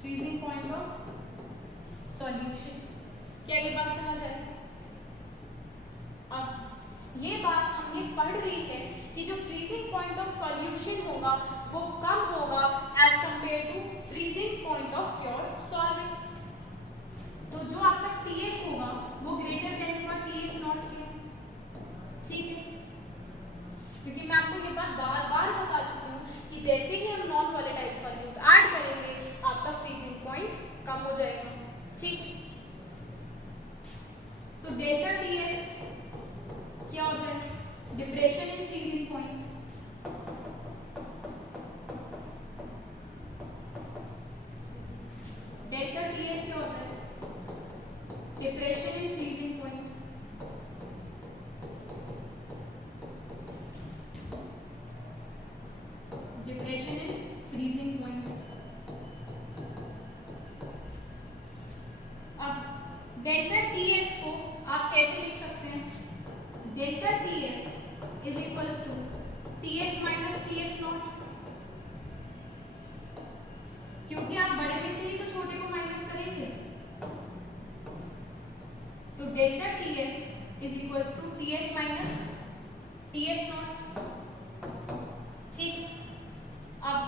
Freezing point of solution. क्या ये बात समझ आए? अब ये बात हमने पढ़ रही है कि जो freezing point of solution होगा वो कम होगा as compared to freezing point of pure solvent. तो जो आपका TF होगा वो greater than होगा TF नॉट के. ठीक है. क्योंकि मैं आपको ये बात बार बार बता चुकी हूँ कि जैसे ही हम नॉन वोलेटाइल सॉल्यूट ऐड करेंगे आपका फ्रीजिंग पॉइंट कम हो जाएगा. ठीक. तो डेल्टा TF क्या होता है? Depression in freezing point. Delta TF क्या होता है? Depression in freezing point. Depression in freezing point. अब डेल्टा TF को आप कैसे लिख सकते हैं? Delta TF is equals to TF minus TF not. क्योंकि आप बड़े में से ही तो छोटे को माइनस करेंगे. तो delta TF is equals to TF minus TF not. ठीक. अब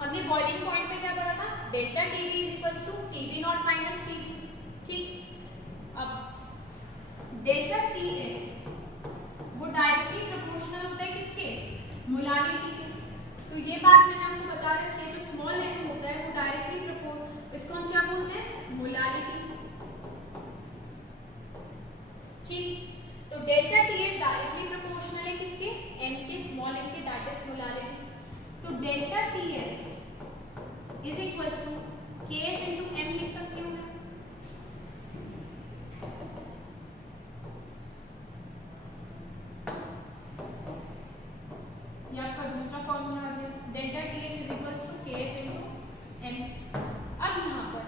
हमने बॉइलिंग पॉइंट में क्या पढ़ा था? Delta TB is equals to TB not minus TB. ठीक. अब डेल्टा TF वो डायरेक्टली प्रोपोर्शनल होता है किसके? मोलालिटी के. तो ये बात मैंने आपको बता रखी है. जो स्मॉल m होता है वो डायरेक्टली इसको हम क्या बोलते हैं? मोलालिटी. ठीक. तो डेल्टा TF डायरेक्टली प्रोपोर्शनल है किसके? m के, स्मॉल m के, दैट इज मोलालिटी. तो delta TF is equals to KF into m लिख सकती हूँ मैं. ये आपका दूसरा फॉर्मूला आ गया. Delta TF is equals to KF into m. अब यहाँ पर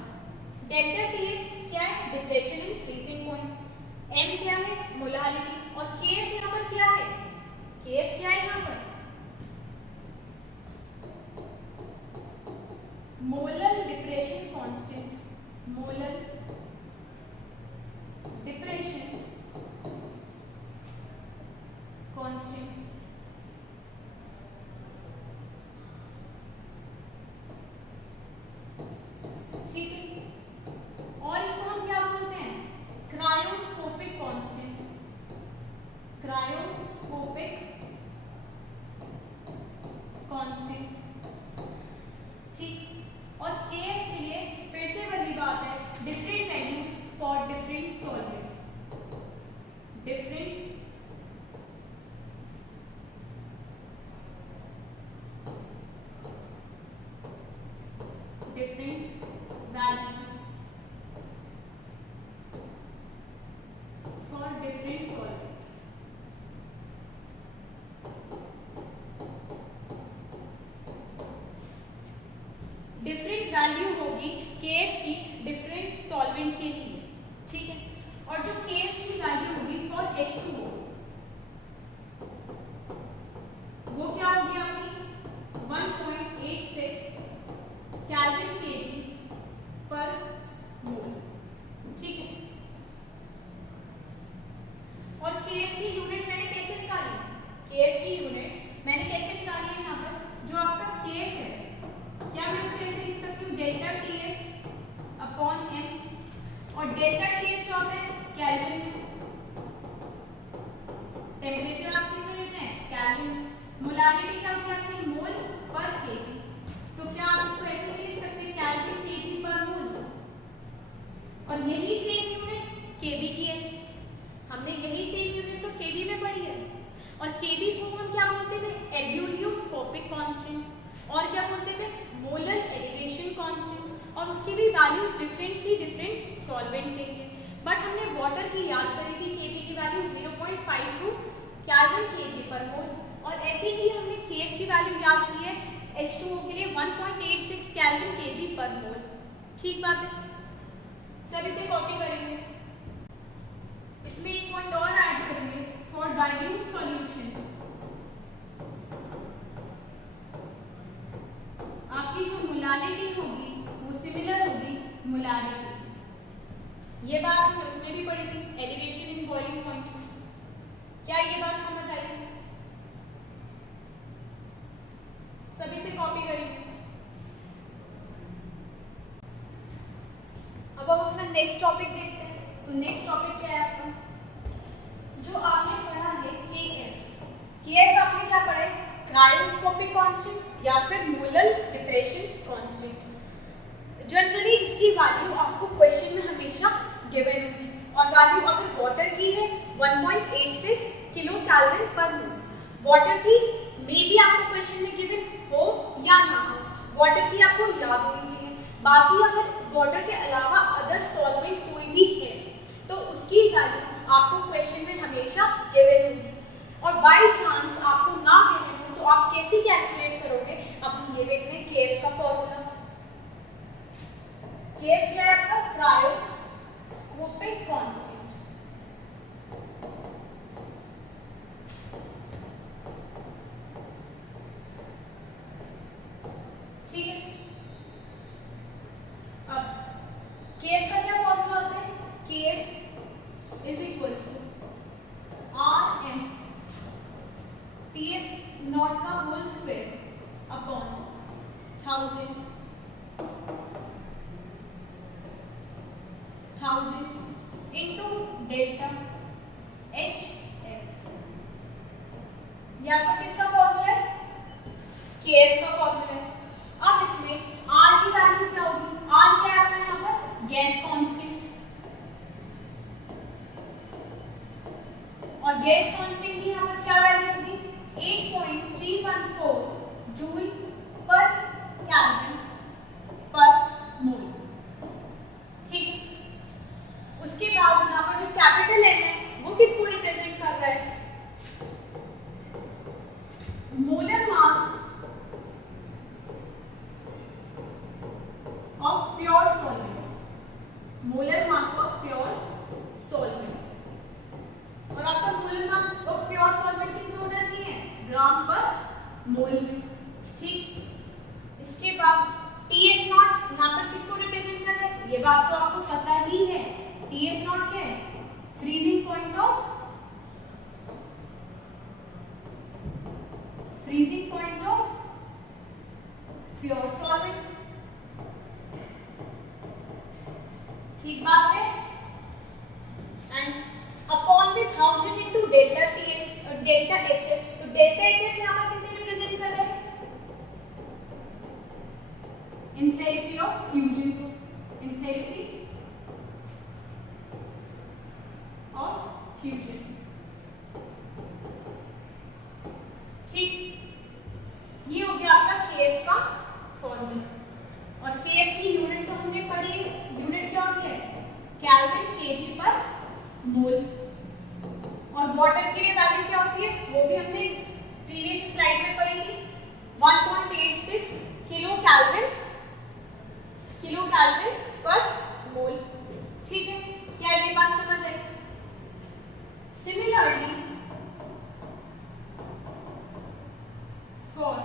डेल्टा TF क्या है? Depression in freezing point. m क्या है? मोलालिटी. और KF यहाँ पर क्या है? KF क्या है यहाँ पर? Molar depression constant. Molar constant. ठीक है, और इसको हम क्या बोलते हैं? Cryoscopic constant, cryoscopic constant. ठीक, और केएफ के लिए फिर से वही बात है, different values for different solvent, different different values for different solvent। Different value होगी केएफ की डिफरेंट सॉल्वेंट के लिए। ठीक है, और जो केएफ की वैल्यू होगी फॉर H2O वो क्या होगी आपकी 1.86 केल्विन केजी पर मोल। ठीक है, और केएफ की यूनिट मैंने कैसे निकाली? केएफ की यूनिट मैंने कैसे निकाली है? यहाँ पर जो आपका केएफ है, क्या मैं इसको ऐसे लिख सकती हूँ? डेल्टा टीएफ अपॉन एम, और डेल्टा टीएफ क्या होता है? केल्विन में। टेम्परेचर आप किसमें लेते हैं? केल्विन। मोलारिटी क्या होती है आपकी? मोल पर केजी। तो क्या आप इसको ऐसे नहीं लिख सकते? केल्विन केजी पर मोल। और यही सेम यूनिट केबी की है, हमने यही सेम यूनिट तो केबी में पढ़ी है। और केबी को हम क्या बोलते थे? एब्यूलियोस्कोपिक कांस्टेंट। और क्या बोलते थे? Molar elevation constant. और उसकी भी वैल्यूज डिफरेंट थी डिफरेंट सॉल्वेंट के लिए। बट हमने वाटर की याद करी थी, केबी की वैल्यू 0.52 केल्विन केजी पर मोल। और ऐसे ही हमने केएफ की वैल्यू याद की है H2O के लिए 1.86 केल्विन केजी पर मोल। ठीक बात है, सब इसे कॉपी करेंगे। इसमें एक पॉइंट और ऐड करेंगे, फॉर डाइल्यूट सॉल्यूशन आपकी जो मोलारिटी होगी वो सिमिलर होगी मोलारिटी। ये बात हमने उसमें भी पढ़ी थी, एलिवेशन इन बॉइलिंग पॉइंट। क्या ये बात समझ आई? सभी से कॉपी करेंगे। अब हम अपना नेक्स्ट टॉपिक देखते हैं। तो नेक्स्ट टॉपिक क्या है आपका? जो आपने पढ़ा है केएफ। केएफ आपने क्या पढ़ा है? क्रायोस्कोपिक कांस्टेंट या फिर मोलर डिप्रेशन कांस्टेंट। जनरली इसकी वैल्यू आपको क्वेश्चन में हमेशा गिवन होगी, और वैल्यू अगर वाटर की है 1.86 किलो केल्विन पर मोल। वाटर की मे भी आपको क्वेश्चन में गिवन हो या ना हो, वाटर की आपको याद होनी चाहिए। बाकी अगर वाटर के अलावा अदर सॉल्वेंट कोई भी है तो उसकी वैल्यू आपको क्वेश्चन में हमेशा गिवन होगी। और बाय चांस आपको ना गिवन हो तो आप कैसे कैलकुलेट करोगे? अब हम ये देखते हैं केएफ का फॉर्मूला। केएफ क्या है आपका? Cryoscopic constant. ठीक है, अब केएफ का क्या फॉर्मूला होता है? Kf is equal to RM TF naught का whole square upon 1000 into delta HF। ये आपका किसका फॉर्मूला है? केएफ का फॉर्मूला है। अब इसमें R की वैल्यू क्या होगी? R क्या है आपका यहाँ पर? Gas constant. और गैस कांस्टेंट की यहाँ पर क्या वैल्यू होगी? 8.314 joule per kelvin per mole. ठीक, उसके बाद यहाँ पर जो कैपिटल M है वो किसको रिप्रेजेंट कर रहा है? Molar mass of pure solvent, molar mass of pure solvent. और आपका molar mass of pure solvent किसमें होना चाहिए? ग्राम पर मोल में। ठीक, इसके बाद TF नॉट यहाँ पर किसको रिप्रेजेंट कर रहा है? ये बात तो आपको पता ही है। TF नॉट क्या है? Freezing point of freezing point of pure solvent. ठीक बात है. एंड अपॉन में 1000 into डेल्टा HF. तो डेल्टा HF यहाँ पर किसे रिप्रेजेंट कर रहा है? Enthalpy of fusion. Enthalpy of fusion. ठीक, ये हो गया आपका KF का फॉर्मूला. और KF की यूनिट तो हमने पढ़ी. यूनिट क्या होती है? केल्विन kg पर मोल. और वाटर की वैल्यू क्या होती है वो भी हमने प्रीवियस स्लाइड में पढ़ी थी. 1.86 किलो केल्विन पर मोल. ठीक है, क्या ये बात समझ आई? Similarly for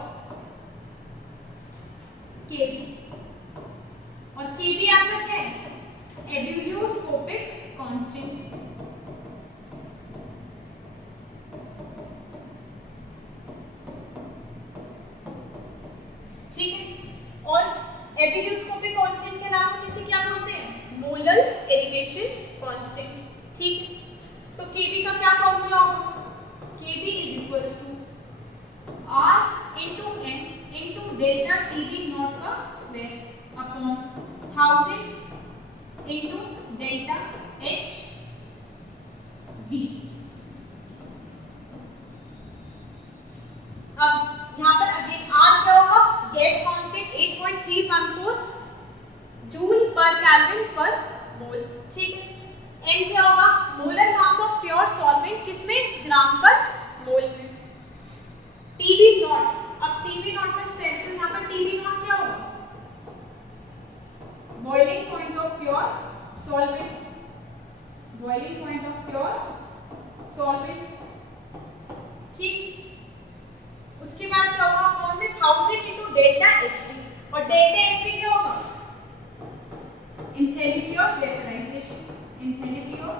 Kb. और Kb आपका क्या है? Ebullioscopic constant. ठीक है, और एब्यूलियोस्कोपिक कांस्टेंट के अलावा हम इसे क्या बोलते हैं? Molar elevation constant. ठीक है, तो Kb का क्या फॉर्मूला होगा? Kb is equals to R into N into delta TB naught का square upon 1000 into delta HV. अब यहाँ पर अगेन R क्या होगा? Gas constant 8.314 joule per kelvin per mole. ठीक है, N क्या होगा? Molar mass of pure solvent किसमें? ग्राम पर मोल में. TB naught. अब TB नॉट का स्ट्रेंथ, तो यहाँ पर TB नॉट क्या होगा? Boiling point of pure solvent. Boiling point of pure solvent. ठीक, उसके बाद क्या होगा? अपॉन में 1000 into डेल्टा HV. और डेल्टा HV क्या होगा? Enthalpy of vaporisation. Enthalpy of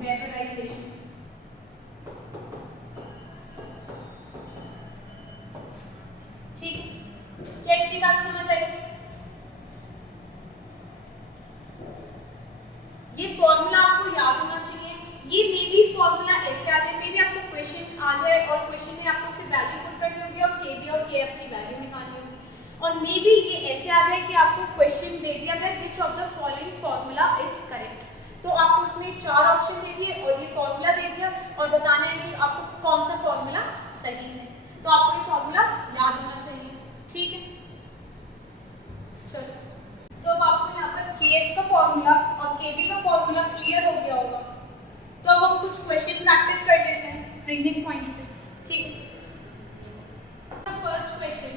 vaporisation. ठीक, क्या इतनी बात समझ आई? ये फॉर्मूला आपको याद होना चाहिए. ये मे बी फॉर्मूला ऐसे आ जाए, मे बी आपको क्वेश्चन आ जाए और क्वेश्चन में आपको सिर्फ वैल्यू पुट करनी होगी और Kb और Kf की वैल्यू निकालनी होगी. और मे बी ये ऐसे आ जाए कि आपको क्वेश्चन दे दिया जाए which of the following formula is correct. तो आपको उसमें 4 ऑप्शन दे दिए और ये फॉर्मूला दे दिया और बताना है कि आपको कौन सा फॉर्मूला सही है. तो आपको ये फॉर्मूला याद होना चाहिए. ठीक है, चलो. तो अब आपको यहाँ पर Kf का फॉर्मूला और Kb का फॉर्मूला क्लियर हो गया होगा. तो अब हम कुछ क्वेश्चन प्रैक्टिस कर लेते हैं फ्रीजिंग पॉइंट पे. ठीक है, first question.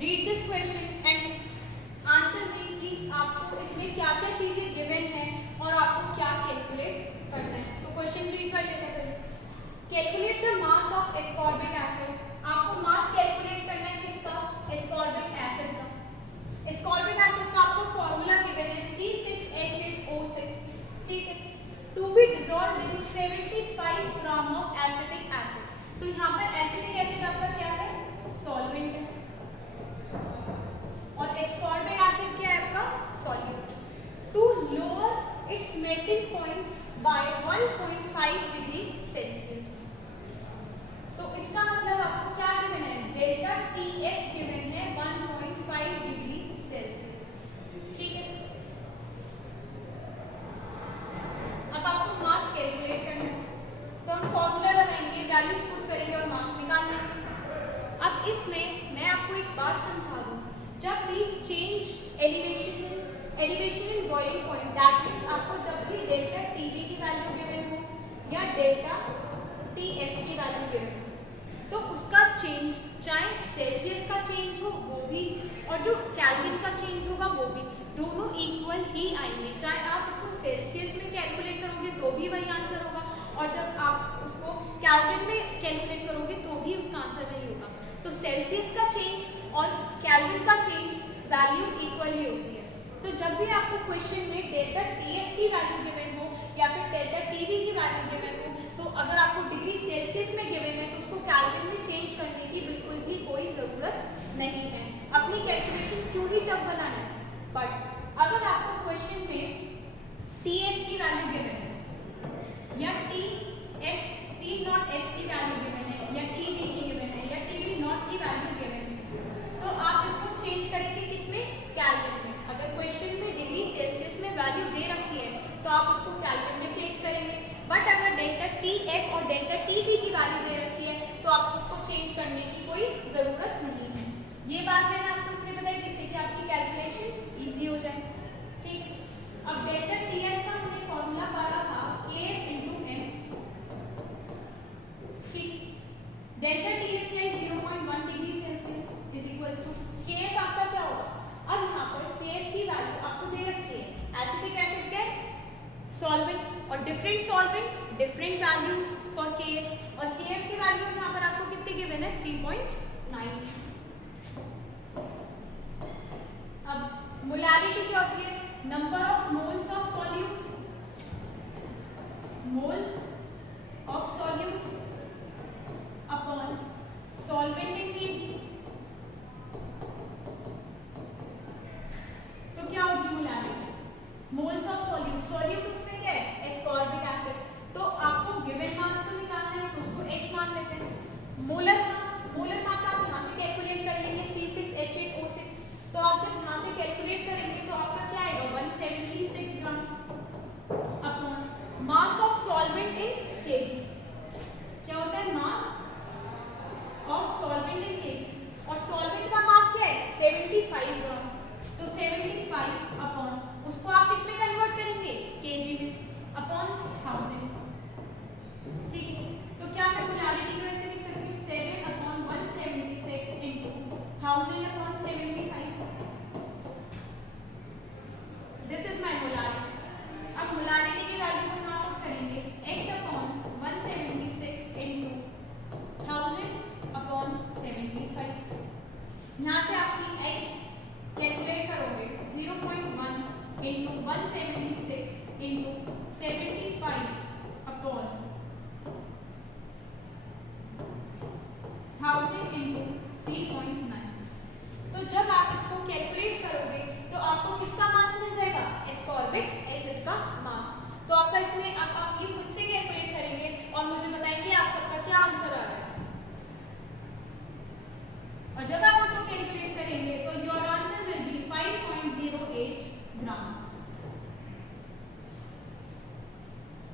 Read this question and answer me कि आपको इसमें क्या क्या चीजें गिवन है और आपको क्या कैलकुलेट करना है. तो क्वेश्चन रीड कर लेते हैं. Calculate the mass of ascorbic acid. आपको मास कैलकुलेट करना है किसका? एस्कॉर्बिक एसिड का. एस्कॉर्बिक एसिड का आपको फॉर्मूला गिवन है C6H8O6. ठीक है, to be dissolved in 75 gram of acetic acid. तो यहाँ पर एसिटिक एसिड आपका क्या है? सॉल्वेंट है. और एस्कॉर्बिक एसिड क्या है आपका? Solute. To lower its melting point by 1.5 degree Celsius. तो इसका मतलब आपको क्या गिवन है? डेल्टा TF गिवन है 1.5 डिग्री सेल्सियस. ठीक है, अब आपको मास कैलकुलेट करना है. तो हम फॉर्मूला लगाएंगे, वैल्यूज पुट करेंगे और मास निकाल लेंगे. अब इसमें मैं आपको एक बात समझा दूं. जब भी change elevation in boiling point, that means आपको जब भी डेल्टा TB की वैल्यू गिवन हो या डेल्टा TF की वैल्यू गिवन हो, तो उसका चेंज चाहे सेल्सियस का चेंज हो वो भी और जो केल्विन का चेंज होगा वो भी, दोनों इक्वल ही आएंगे. चाहे आप इसको सेल्सियस में कैलकुलेट करोगे तो भी वही आंसर होगा और जब आप उसको केल्विन में कैलकुलेट करोगे तो भी उसका आंसर वही होगा. तो सेल्सियस का चेंज और केल्विन का चेंज वैल्यू इक्वल ही होती है. तो जब भी आपको क्वेश्चन में डेल्टा TF की वैल्यू गिवन हो या फिर डेल्टा TB की वैल्यू गिवन हो अगर आपको डिग्री सेल्सियस में गिवन है तो उसको केल्विन में चेंज करने की बिल्कुल भी कोई ज़रूरत नहीं है। अपनी कैलकुलेशन क्यों ही टफ बनाना है। बट अगर आपको क्वेश्चन में TF की वैल्यू गिवन है या T नॉट F की वैल्यू गिवन है या TB की गिवन है या TB नॉट की वैल्यू गिवन है तो आप इसको चेंज करेंगे किसमें? केल्विन में। अगर क्वेश्चन में डिग्री सेल्सियस में वैल्यू दे रखी है तो आप उसको केल्विन में चेंज करेंगे। बट अगर डेल्टा TF और डेल्टा TB की वैल्यू दे रखी है तो आपको उसको चेंज करने की कोई ज़रूरत नहीं है। ये बात मैंने आपको इसलिए बताई जिससे कि आपकी कैलकुलेशन ईजी हो जाए। ठीक है, अब डेल्टा TF का हमने फॉर्मूला पढ़ा था KF × M। ठीक, डेल्टा TF क्या है? 0.1 degree Celsius is equals to KF आपका क्या होगा? अब यहाँ पर KF की वैल्यू आपको दे रखी है, ऐसे भी कह सकते हैं सॉल्वेंट, और different solvent different values for KF, और KF की वैल्यू यहाँ पर आपको कितनी गिवन है? 3.9। अब मोलैरिटी क्या होती है? Number of moles of solute, moles of solute upon solvent in KG. तो क्या होगी molarity? Moles of solute, solute उसमें क्या है? Ascorbic acid. तो आपको गिवन मास तो निकालना है तो उसको x मान लेते हैं। मोलर मास आप यहाँ से कैलकुलेट कर लेंगे C6H8O6। तो आप जब यहाँ से कैलकुलेट करेंगे तो आपका क्या आएगा? 176 ग्राम upon mass of solvent in KG. क्या होता है? मास ऑफ सॉल्वेंट इन केजी, और सॉल्वेंट का मास क्या है? 75 ग्राम। तो 75 अपॉन उसको आप किसमें कन्वर्ट करेंगे? केजी में अपॉन 1000। ठीक है, तो क्या मैं मोलैरिटी को ऐसे लिख सकती हूँ? 7/176 × 1000/75। This is my molarity. अब मोलैरिटी की वैल्यू को यहाँ पुट करेंगे x/176 × 1000/75। यहाँ से आपकी x कैलकुलेट करोगे 0.1 × 176 × 75 अपॉन 1000 × 3.9। तो जब आप इसको कैलकुलेट करोगे तो आपको किसका मास मिल जाएगा? एस्कॉर्बिक एसिड का मास। तो आपका इसमें आप ये खुद से कैलकुलेट करेंगे और मुझे बताएंगे आप सबका क्या आंसर आ रहा है। और जब आप इसको कैलकुलेट करेंगे तो योर आंसर विल बी 5.08 ग्राम।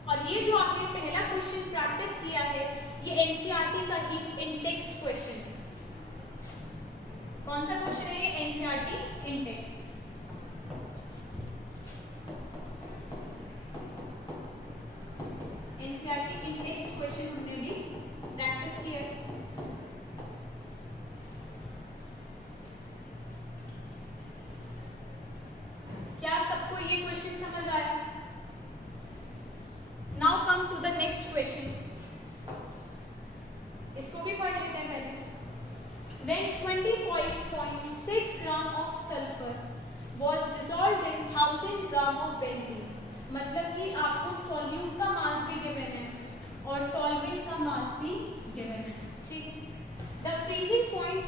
और ये जो आपने पहला क्वेश्चन प्रैक्टिस किया है ये एनसीईआरटी का ही इन टेक्स्ट क्वेश्चन। कौन सा क्वेश्चन है ये? एनसीईआरटी इन टेक्स्ट। एनसीईआरटी इन टेक्स्ट क्वेश्चन हमने भी प्रैक्टिस किया है। क्या सबको ये क्वेश्चन समझ आया? Now come to the next question. इसको भी पढ़ लेते हैं पहले। When 25.6 gram of sulfur was dissolved in 1000 gram of benzene, मतलब कि आपको सॉल्यूट का मास भी गिवन है और सॉल्वेंट का मास भी गिवन है। ठीक, the freezing point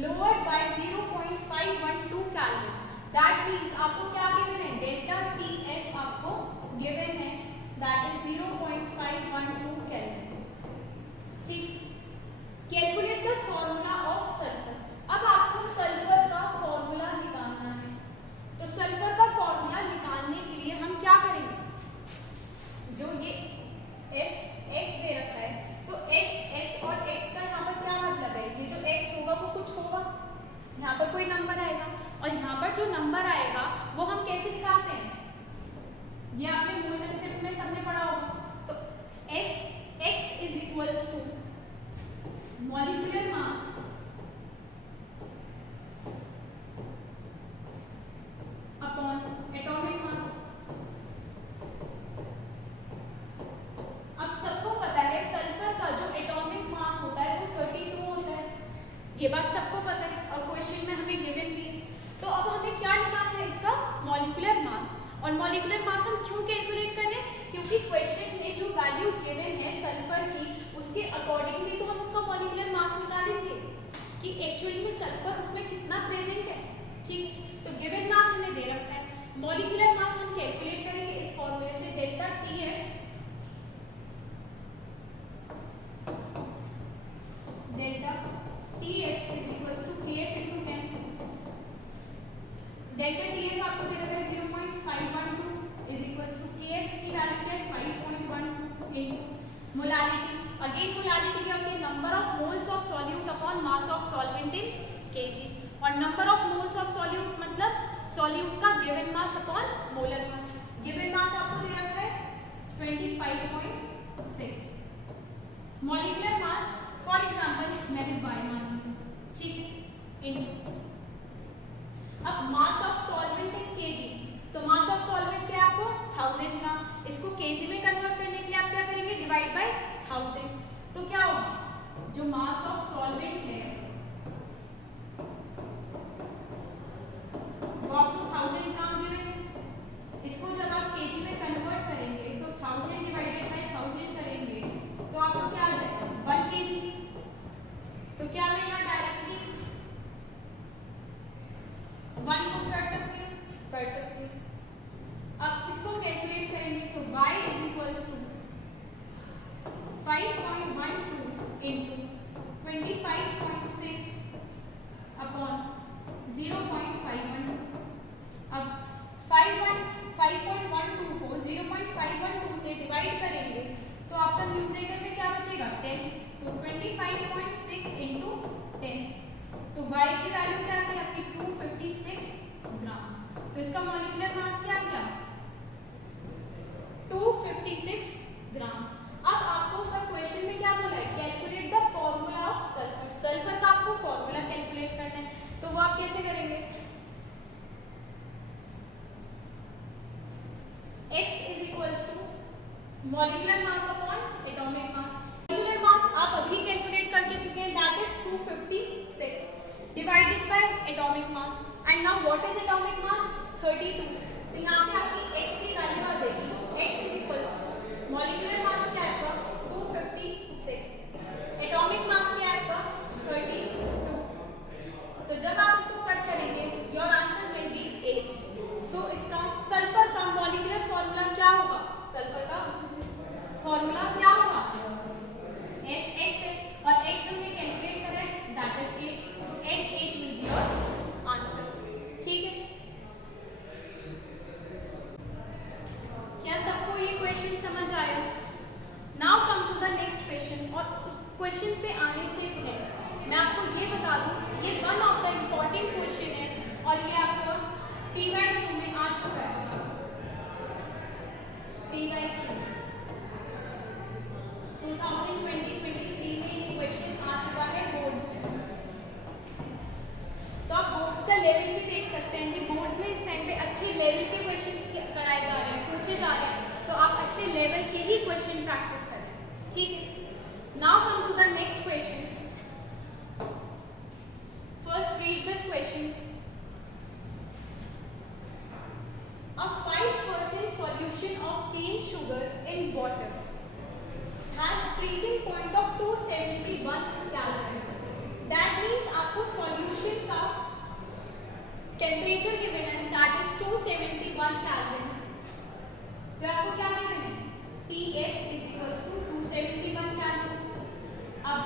lowered by 0.512 kelvin. That means आपको क्या गिवन है? डेल्टा TF आपको गिवन है, दैट इज 0.512 केल्विन। ठीक, calculate the formula of sulphur. अब आपको सल्फर का फॉर्मूला निकालना है। तो सल्फर का फॉर्मूला निकालने के लिए हम क्या करेंगे? जो ये X दे रखा है तो S और X का यहाँ पर क्या मतलब है? ये जो X होगा वो कुछ होगा, यहाँ पर कोई नंबर आएगा और यहाँ पर जो नंबर आएगा वो हम कैसे निकालते हैं? सल्फर उसमें कितना प्रेजेंट है। ठीक, तो गिवन मास हमें दे रखा है, मॉलिक्यूलर मास हम कैलकुलेट करेंगे इस फॉर्मूले से, delta TF is equals to KF into 10। Delta TF आपको दे रखा है 0.512 is equals to KF की वैल्यू क्या है 5.12 into मोलारिटी। अगेन मोलारिटी क्या होती है, number of moles of solute upon mass of solvent in KG, और number of moles of solute मतलब सॉल्यूट का given mass upon molar mass. Given mass आपको दे रखा है 25.6, मॉलिक्यूलर मास फॉर एग्जांपल मैंने y मान ली, ठीक है, इन अब mass of solvent in KG, तो मास ऑफ सॉल्वेंट क्या है आपको 1000 ग्राम, इसको केजी में कन्वर्ट करने के लिए आप क्या करेंगे, डिवाइड बाय 1000, तो क्या होगा, जो मास ऑफ सॉल्वेंट है वो आपको 1000 ग्राम गिवन है, इसको जब आप केजी में कन्वर्ट करेंगे तो 1000 डिवाइडेड बाय 1000 करेंगे तो आपको क्या आ जाएगा 1 केजी, तो क्या मैं यहाँ डायरेक्टली 1 पुट कर सकती हूँ, कर सकती हूँ। अब इसको कैलकुलेट करेंगे तो y is equals to 5.12 into 25.6 upon 0.512। अब 5.12 को 0.512 से डिवाइड करेंगे तो आपका न्यूमरेटर में क्या बचेगा 10, तो 25.6 into 10, तो y की वैल्यू क्या आ गई आपकी 256 ग्राम, तो इसका मॉलिक्यूलर मास क्या आ गया 256 ग्राम। अब आपको क्वेश्चन में क्या बोला है, calculate the formula of sulphur, sulphur का आपको फॉर्मूला कैलकुलेट करना है, तो वो आप कैसे करेंगे, x is equals to molecular mass upon atomic mass. Molecular mass आप अभी कैलकुलेट करके चुके हैं, that is 256 divided by atomic mass, and now what is atomic mass 32, तो यहाँ से आपकी x की वैल्यू आ जाएगी, x is equals to molecular mass क्या है आपका 256, एटॉमिक मास क्या है आपका 32, तो जब आप इसको कट करेंगे योर आंसर विल बी 8, तो इसका सल्फर का मॉलिक्यूलर फॉर्मूला क्या होगा, सल्फर का फॉर्मूला क्या होगा Sx है, और x हमने कैलकुलेट करा है दैट इज 8, तो S8 will be your answer. ठीक है, क्या सबको ये क्वेश्चन समझ आया? Now come to the next question, और उस क्वेश्चन पे आने से पहले मैं आपको ये बता दूं, ये one of the important question है और ये आपका PYQ में आ चुका है, PYQ 2020-23 में ये क्वेश्चन आ चुका है बोर्ड्स में, तो आप बोर्ड्स का लेवल भी देख सकते हैं कि बोर्ड्स में इस टाइम पे अच्छे लेवल के क्वेश्चंस कराए जा रहे हैं, पूछे जा रहे हैं, तो आप अच्छे लेवल के ही क्वेश्चन प्रैक्टिस करें। ठीक है, now come to the next question, first read this question, a 5% solution of cane sugar in water has freezing point of 271 Kelvin, that means आपको solution का टेम्परेचर गिवन है दैट इज 271 केल्विन, तो आपको क्या given है TF is equals to 271 kelvin. अब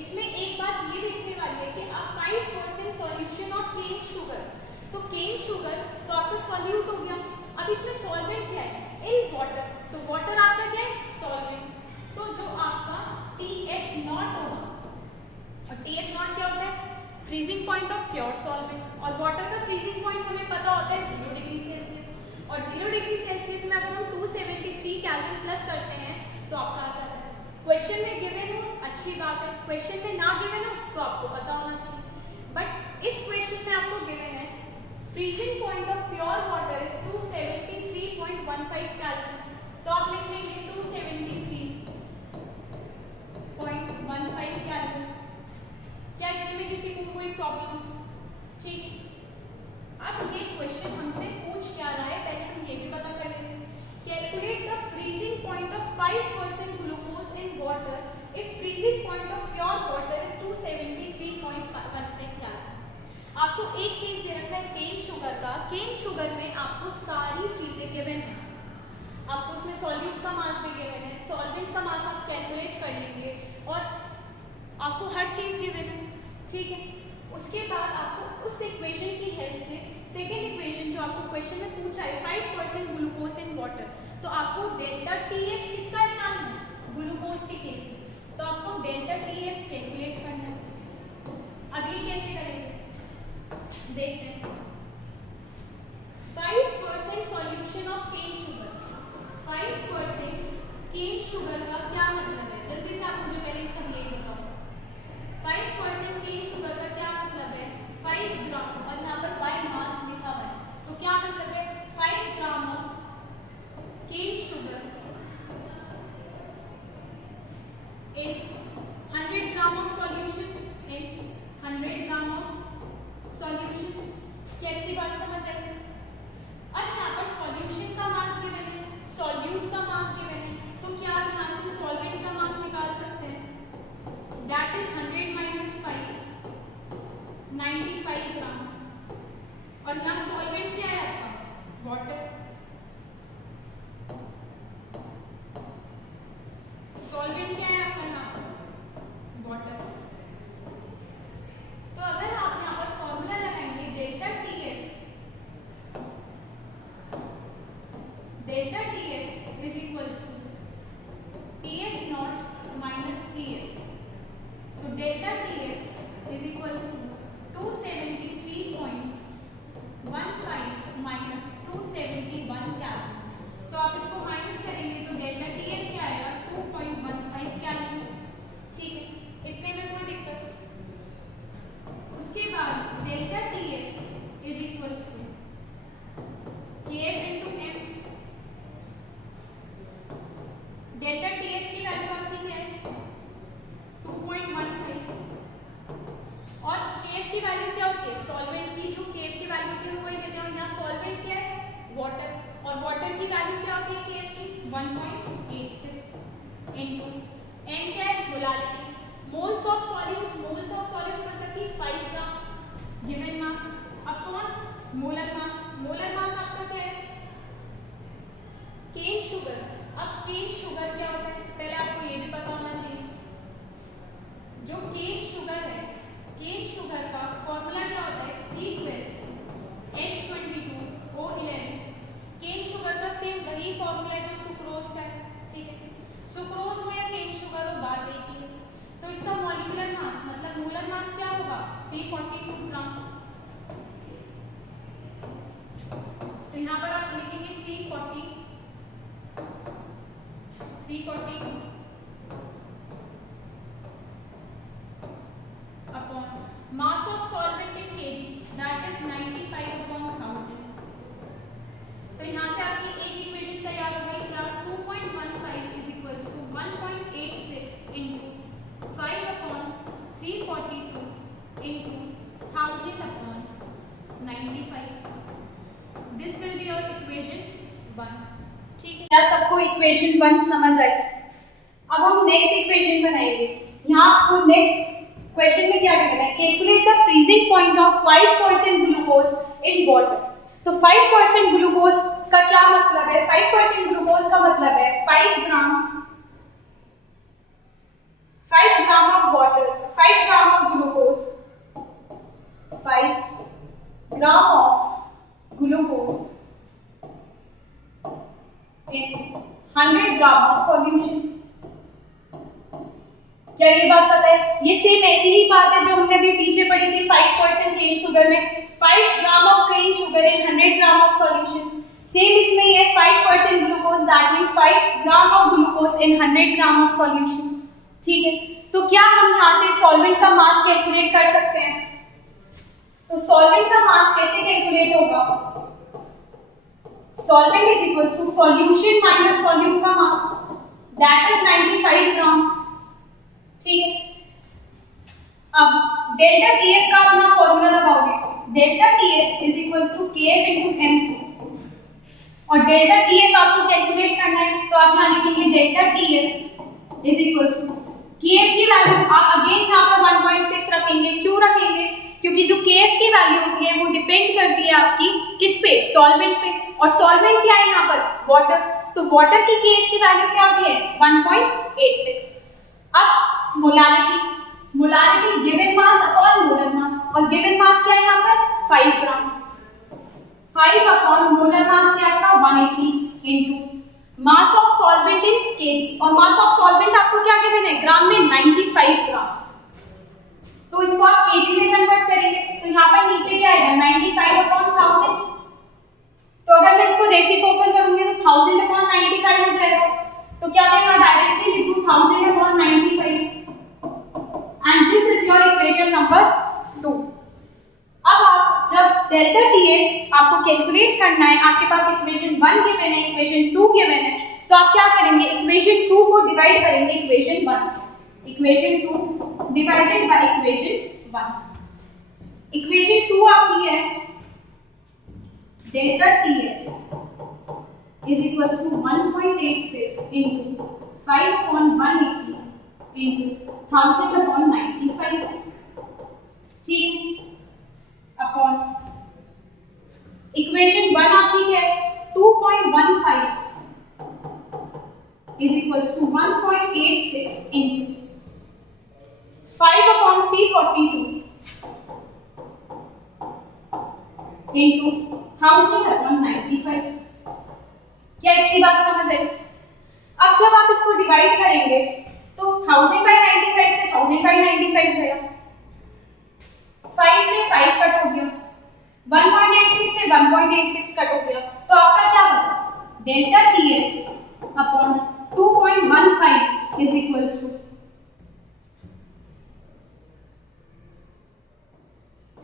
इसमें एक बात ये देखने वाली है कि आप 5% सॉल्यूशन ऑफ केन शुगर, तो केन शुगर तो आपका सॉल्यूट हो गया, अब इसमें सॉल्वेंट क्या है इन वाटर, तो वाटर आपका क्या है सॉल्वेंट, तो जो आपका TF नॉट होगा, और TF नॉट क्या होता है freezing point of pure solvent, और वाटर का फ्रीजिंग पॉइंट हमें पता होता है 0 डिग्री सेल्सियस, और 0 डिग्री सेल्सियस में अगर हम 273 केल्विन प्लस करते हैं तो आपका आ जाता है। क्वेश्चन में गिवन हो अच्छी बात है, क्वेश्चन में ना गिवन हो तो आपको पता होना चाहिए, बट इस क्वेश्चन में आपको गिवन है freezing point of pure water is 273.15 kelvin, तो आप लिख लेंगे 273.15 केल्विन। क्या इतने में किसी को कोई प्रॉब्लम? ठीक, अब ये क्वेश्चन हमसे पूछ क्या रहा है पहले हम ये भी पता कर लेते हैं। Calculate the freezing point of 5% glucose in water if freezing point of pure water is 273.15 kelvin. आपको एक केस दे रखा है केन शुगर का। केन शुगर में आपको सारी चीजें गिवन है, आपको उसमें सॉल्यूट का मास भी गिवन है, सॉल्वेंट का मास आप कैलकुलेट कर लेंगे और आपको हर चीज गिवन है, ठीक है। उसके बाद आपको उस इक्वेशन की हेल्प से सेकेंड इक्वेशन जो आपको क्वेश्चन में पूछा है 5% ग्लूकोज इन वाटर, तो आपको डेल्टा TF किसका निकालना है, ग्लूकोज के केस में, तो आपको डेल्टा TF कैलकुलेट करना है। अब ये कैसे करेंगे देखते हैं। 5% solution of cane sugar, 5% cane sugar का क्या मतलब है, जल्दी से आप मुझे पहले सब ये बताओ। 5% केन शुगर का क्या मतलब है, 5 ग्राम, और यहाँ पर बाय मास लिखा हुआ है, तो क्या मतलब है 5 gram of cane sugar in 100 gram of solution, in 100 gram of solution. क्या इतनी बात समझ आई? अब यहाँ पर सॉल्यूशन का मास गिवन है, सॉल्यूट का मास गिवन है, तो क्या आप यहाँ से सॉल्वेंट का मास निकाल सकते हैं, दैट इज 100 माइनस 5, 95 ग्राम, और यहाँ सॉल्वेंट क्या है आपका, वाटर। सॉल्वेंट क्या है आपका यहाँ पर, वाटर। तो अगर आप यहाँ पर फॉर्मूला लगाएंगे delta TF is equals to TF not minus TF, तो delta TF is equals to 273.15 minus 271 calorie, तो आप इसको माइनस करेंगे तो डेल्टा TF क्या आएगा 2.15 कैलोरी, ठीक है, इतने में कोई दिक्कत। उसके बाद delta TF is equals to KF into M, delta TF की वैल्यू आपकी क्या है 2.15, और KF की वैल्यू क्या होती है, सॉल्वेंट की जो KF की वैल्यू होती है वो कहते हैं, यहाँ सॉल्वेंट क्या है, वाटर, और वाटर की वैल्यू क्या होती है KF की 1.86 इनटू M क्या है, molarity, moles of solute, moles of solute मतलब कि 5 gram given mass upon molar mass, molar mass आपका क्या है, केन शुगर। अब केन शुगर क्या होता है, पहले आपको ये भी पता होना चाहिए, जो केन शुगर है, केन शुगर का फॉर्मूला क्या होता है, C12H22O11। केन शुगर का सेम वही फॉर्मूला है जो सुक्रोज का है, ठीक है, सुक्रोज हो या केन शुगर हो बात एक ही है। तो इसका मॉलिक्यूलर मास मतलब मोलर मास क्या होगा 342 ग्राम, तो यहाँ पर आप लिखेंगे 342 upon mass of solvent in KG that is 95/1000। तो यहाँ से आपकी एक इक्वेशन तैयार हो गई, क्या 2.15 is equals to 1.86 into 5/342 into 1000/95। This will be your equation 1, ठीक है। क्या सबको इक्वेशन 1 समझ आई? अब हम नेक्स्ट इक्वेशन बनाएंगे। यहाँ आपको नेक्स्ट क्वेश्चन में क्या करना है, calculate the freezing point of 5% glucose in water. तो 5% ग्लूकोज का क्या मतलब है, 5% ग्लूकोज का मतलब है 5 gram of water, 5 gram of glucose, 5 gram of glucose in 100 gram of solution. क्या ये बात पता है? ये सेम ऐसी ही बात है जो हमने अभी पीछे पढ़ी थी 5% केन शुगर में, 5 gram of cane sugar in 100 gram of solution. Same इसमें ही है 5% glucose that means 5 gram of glucose in 100 gram of solution, ठीक है। तो क्या हम यहाँ से सॉल्वेंट का मास कैलकुलेट कर सकते हैं? तो सॉल्वेंट का मास कैसे कैलकुलेट होगा, solvent is equals to solution minus solute का मास that is 95 ग्राम, ठीक है। अब डेल्टा TF का अपना फॉर्मूला लगाओगे, delta TF is equals to KF into M, और डेल्टा TF आपको कैलकुलेट करना है तो आप यहाँ लिखेंगे delta TF is equals to KF की वैल्यू आप अगेन यहाँ पर 1.6 रखेंगे। क्यों रखेंगे? क्योंकि जो KF की वैल्यू होती है वो डिपेंड करती है आपकी किस पे? सॉल्वेंट पे। और सॉल्वेंट क्या है यहाँ पर? वाटर। तो वाटर की KF की वैल्यू क्या होती है? 1.86। अब molarity given mass upon molar मास, और गिवन मास क्या है यहाँ पर? 5 ग्राम। 5 अपॉन मोलर मास क्या आपका? 180 into mass of solvent in KG, और मास ऑफ सॉल्वेंट आपको क्या गिवन है? ग्राम में 95 ग्राम। तो इसको आप केजी में कन्वर्ट करेंगे तो यहाँ पर नीचे क्या आएगा? 95 अपॉन 1000। तो अगर मैं इसको रेसिप्रोकल करूंगी तो 1000 अपॉन 95 हो जाएगा। तो क्या मैं यहाँ डायरेक्टली लिख दूं 1000 upon 95, and this is your equation number 2। अब आप जब डेल्टा TF आपको कैलकुलेट करना है, आपके पास इक्वेशन 1 गिवन है, इक्वेशन 2 गिवन है, तो आप क्या करेंगे? इक्वेशन 2 को डिवाइड करेंगे इक्वेशन 1 से। Equation 2 divided by equation 1। Equation 2 आपकी है delta TF is equals to 1.86 into 5 upon 180 into 1000 upon 95, ठीक है, अपॉन इक्वेशन 1 आपकी है 2.15 is equals to 1.86 into 5 upon 342 into 1000 upon 95। क्या इतनी बात समझ आई? अब जब आप इसको डिवाइड करेंगे तो 1000/95 से 1000/95 गया, 5 से 5 कट हो गया, 1.86 से 1.86 कट हो गया, तो आपका क्या बचा? Delta TF upon 2.15 is equals to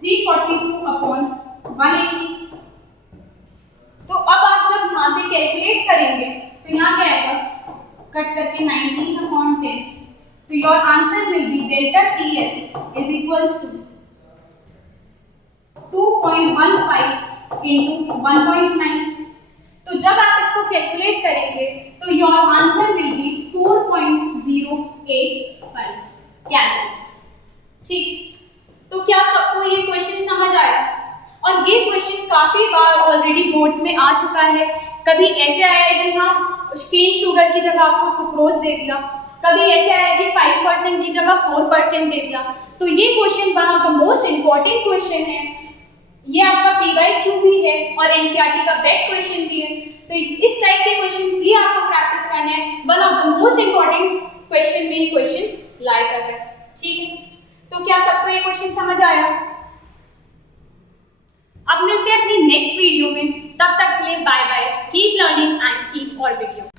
342 upon 180। तो अब आप जब यहाँ से कैलकुलेट करेंगे तो यहाँ क्या आएगा? कट करके 19 अपॉन 10, तो your answer will be delta TF is equals to 2.15 into 1.9। तो जब आप इसको कैलकुलेट करेंगे तो your answer will B 4.085 calorie. ठीक, तो क्या सबको ये क्वेश्चन समझ आया? और ये क्वेश्चन काफी बार ऑलरेडी बोर्ड्स में आ चुका है। कभी ऐसे आया है कि हाँ केन शुगर की जगह आपको सुक्रोज दे दिया, कभी ऐसे आया कि 5% की जगह 4% दे दिया। तो ये question one of the most important question है। ये आपका PYQ भी है और NCERT का बेस्ट क्वेश्चन भी है। तो इस टाइप के क्वेश्चंस भी आपको प्रैक्टिस करने हैं। One of the most important question में ये क्वेश्चन लाई कर रहा है। ठीक है, तो क्या सबको ये क्वेश्चन समझ आया? अब मिलते हैं अपनी नेक्स्ट वीडियो में, तब तक के लिए bye bye, keep learning and keep orbit.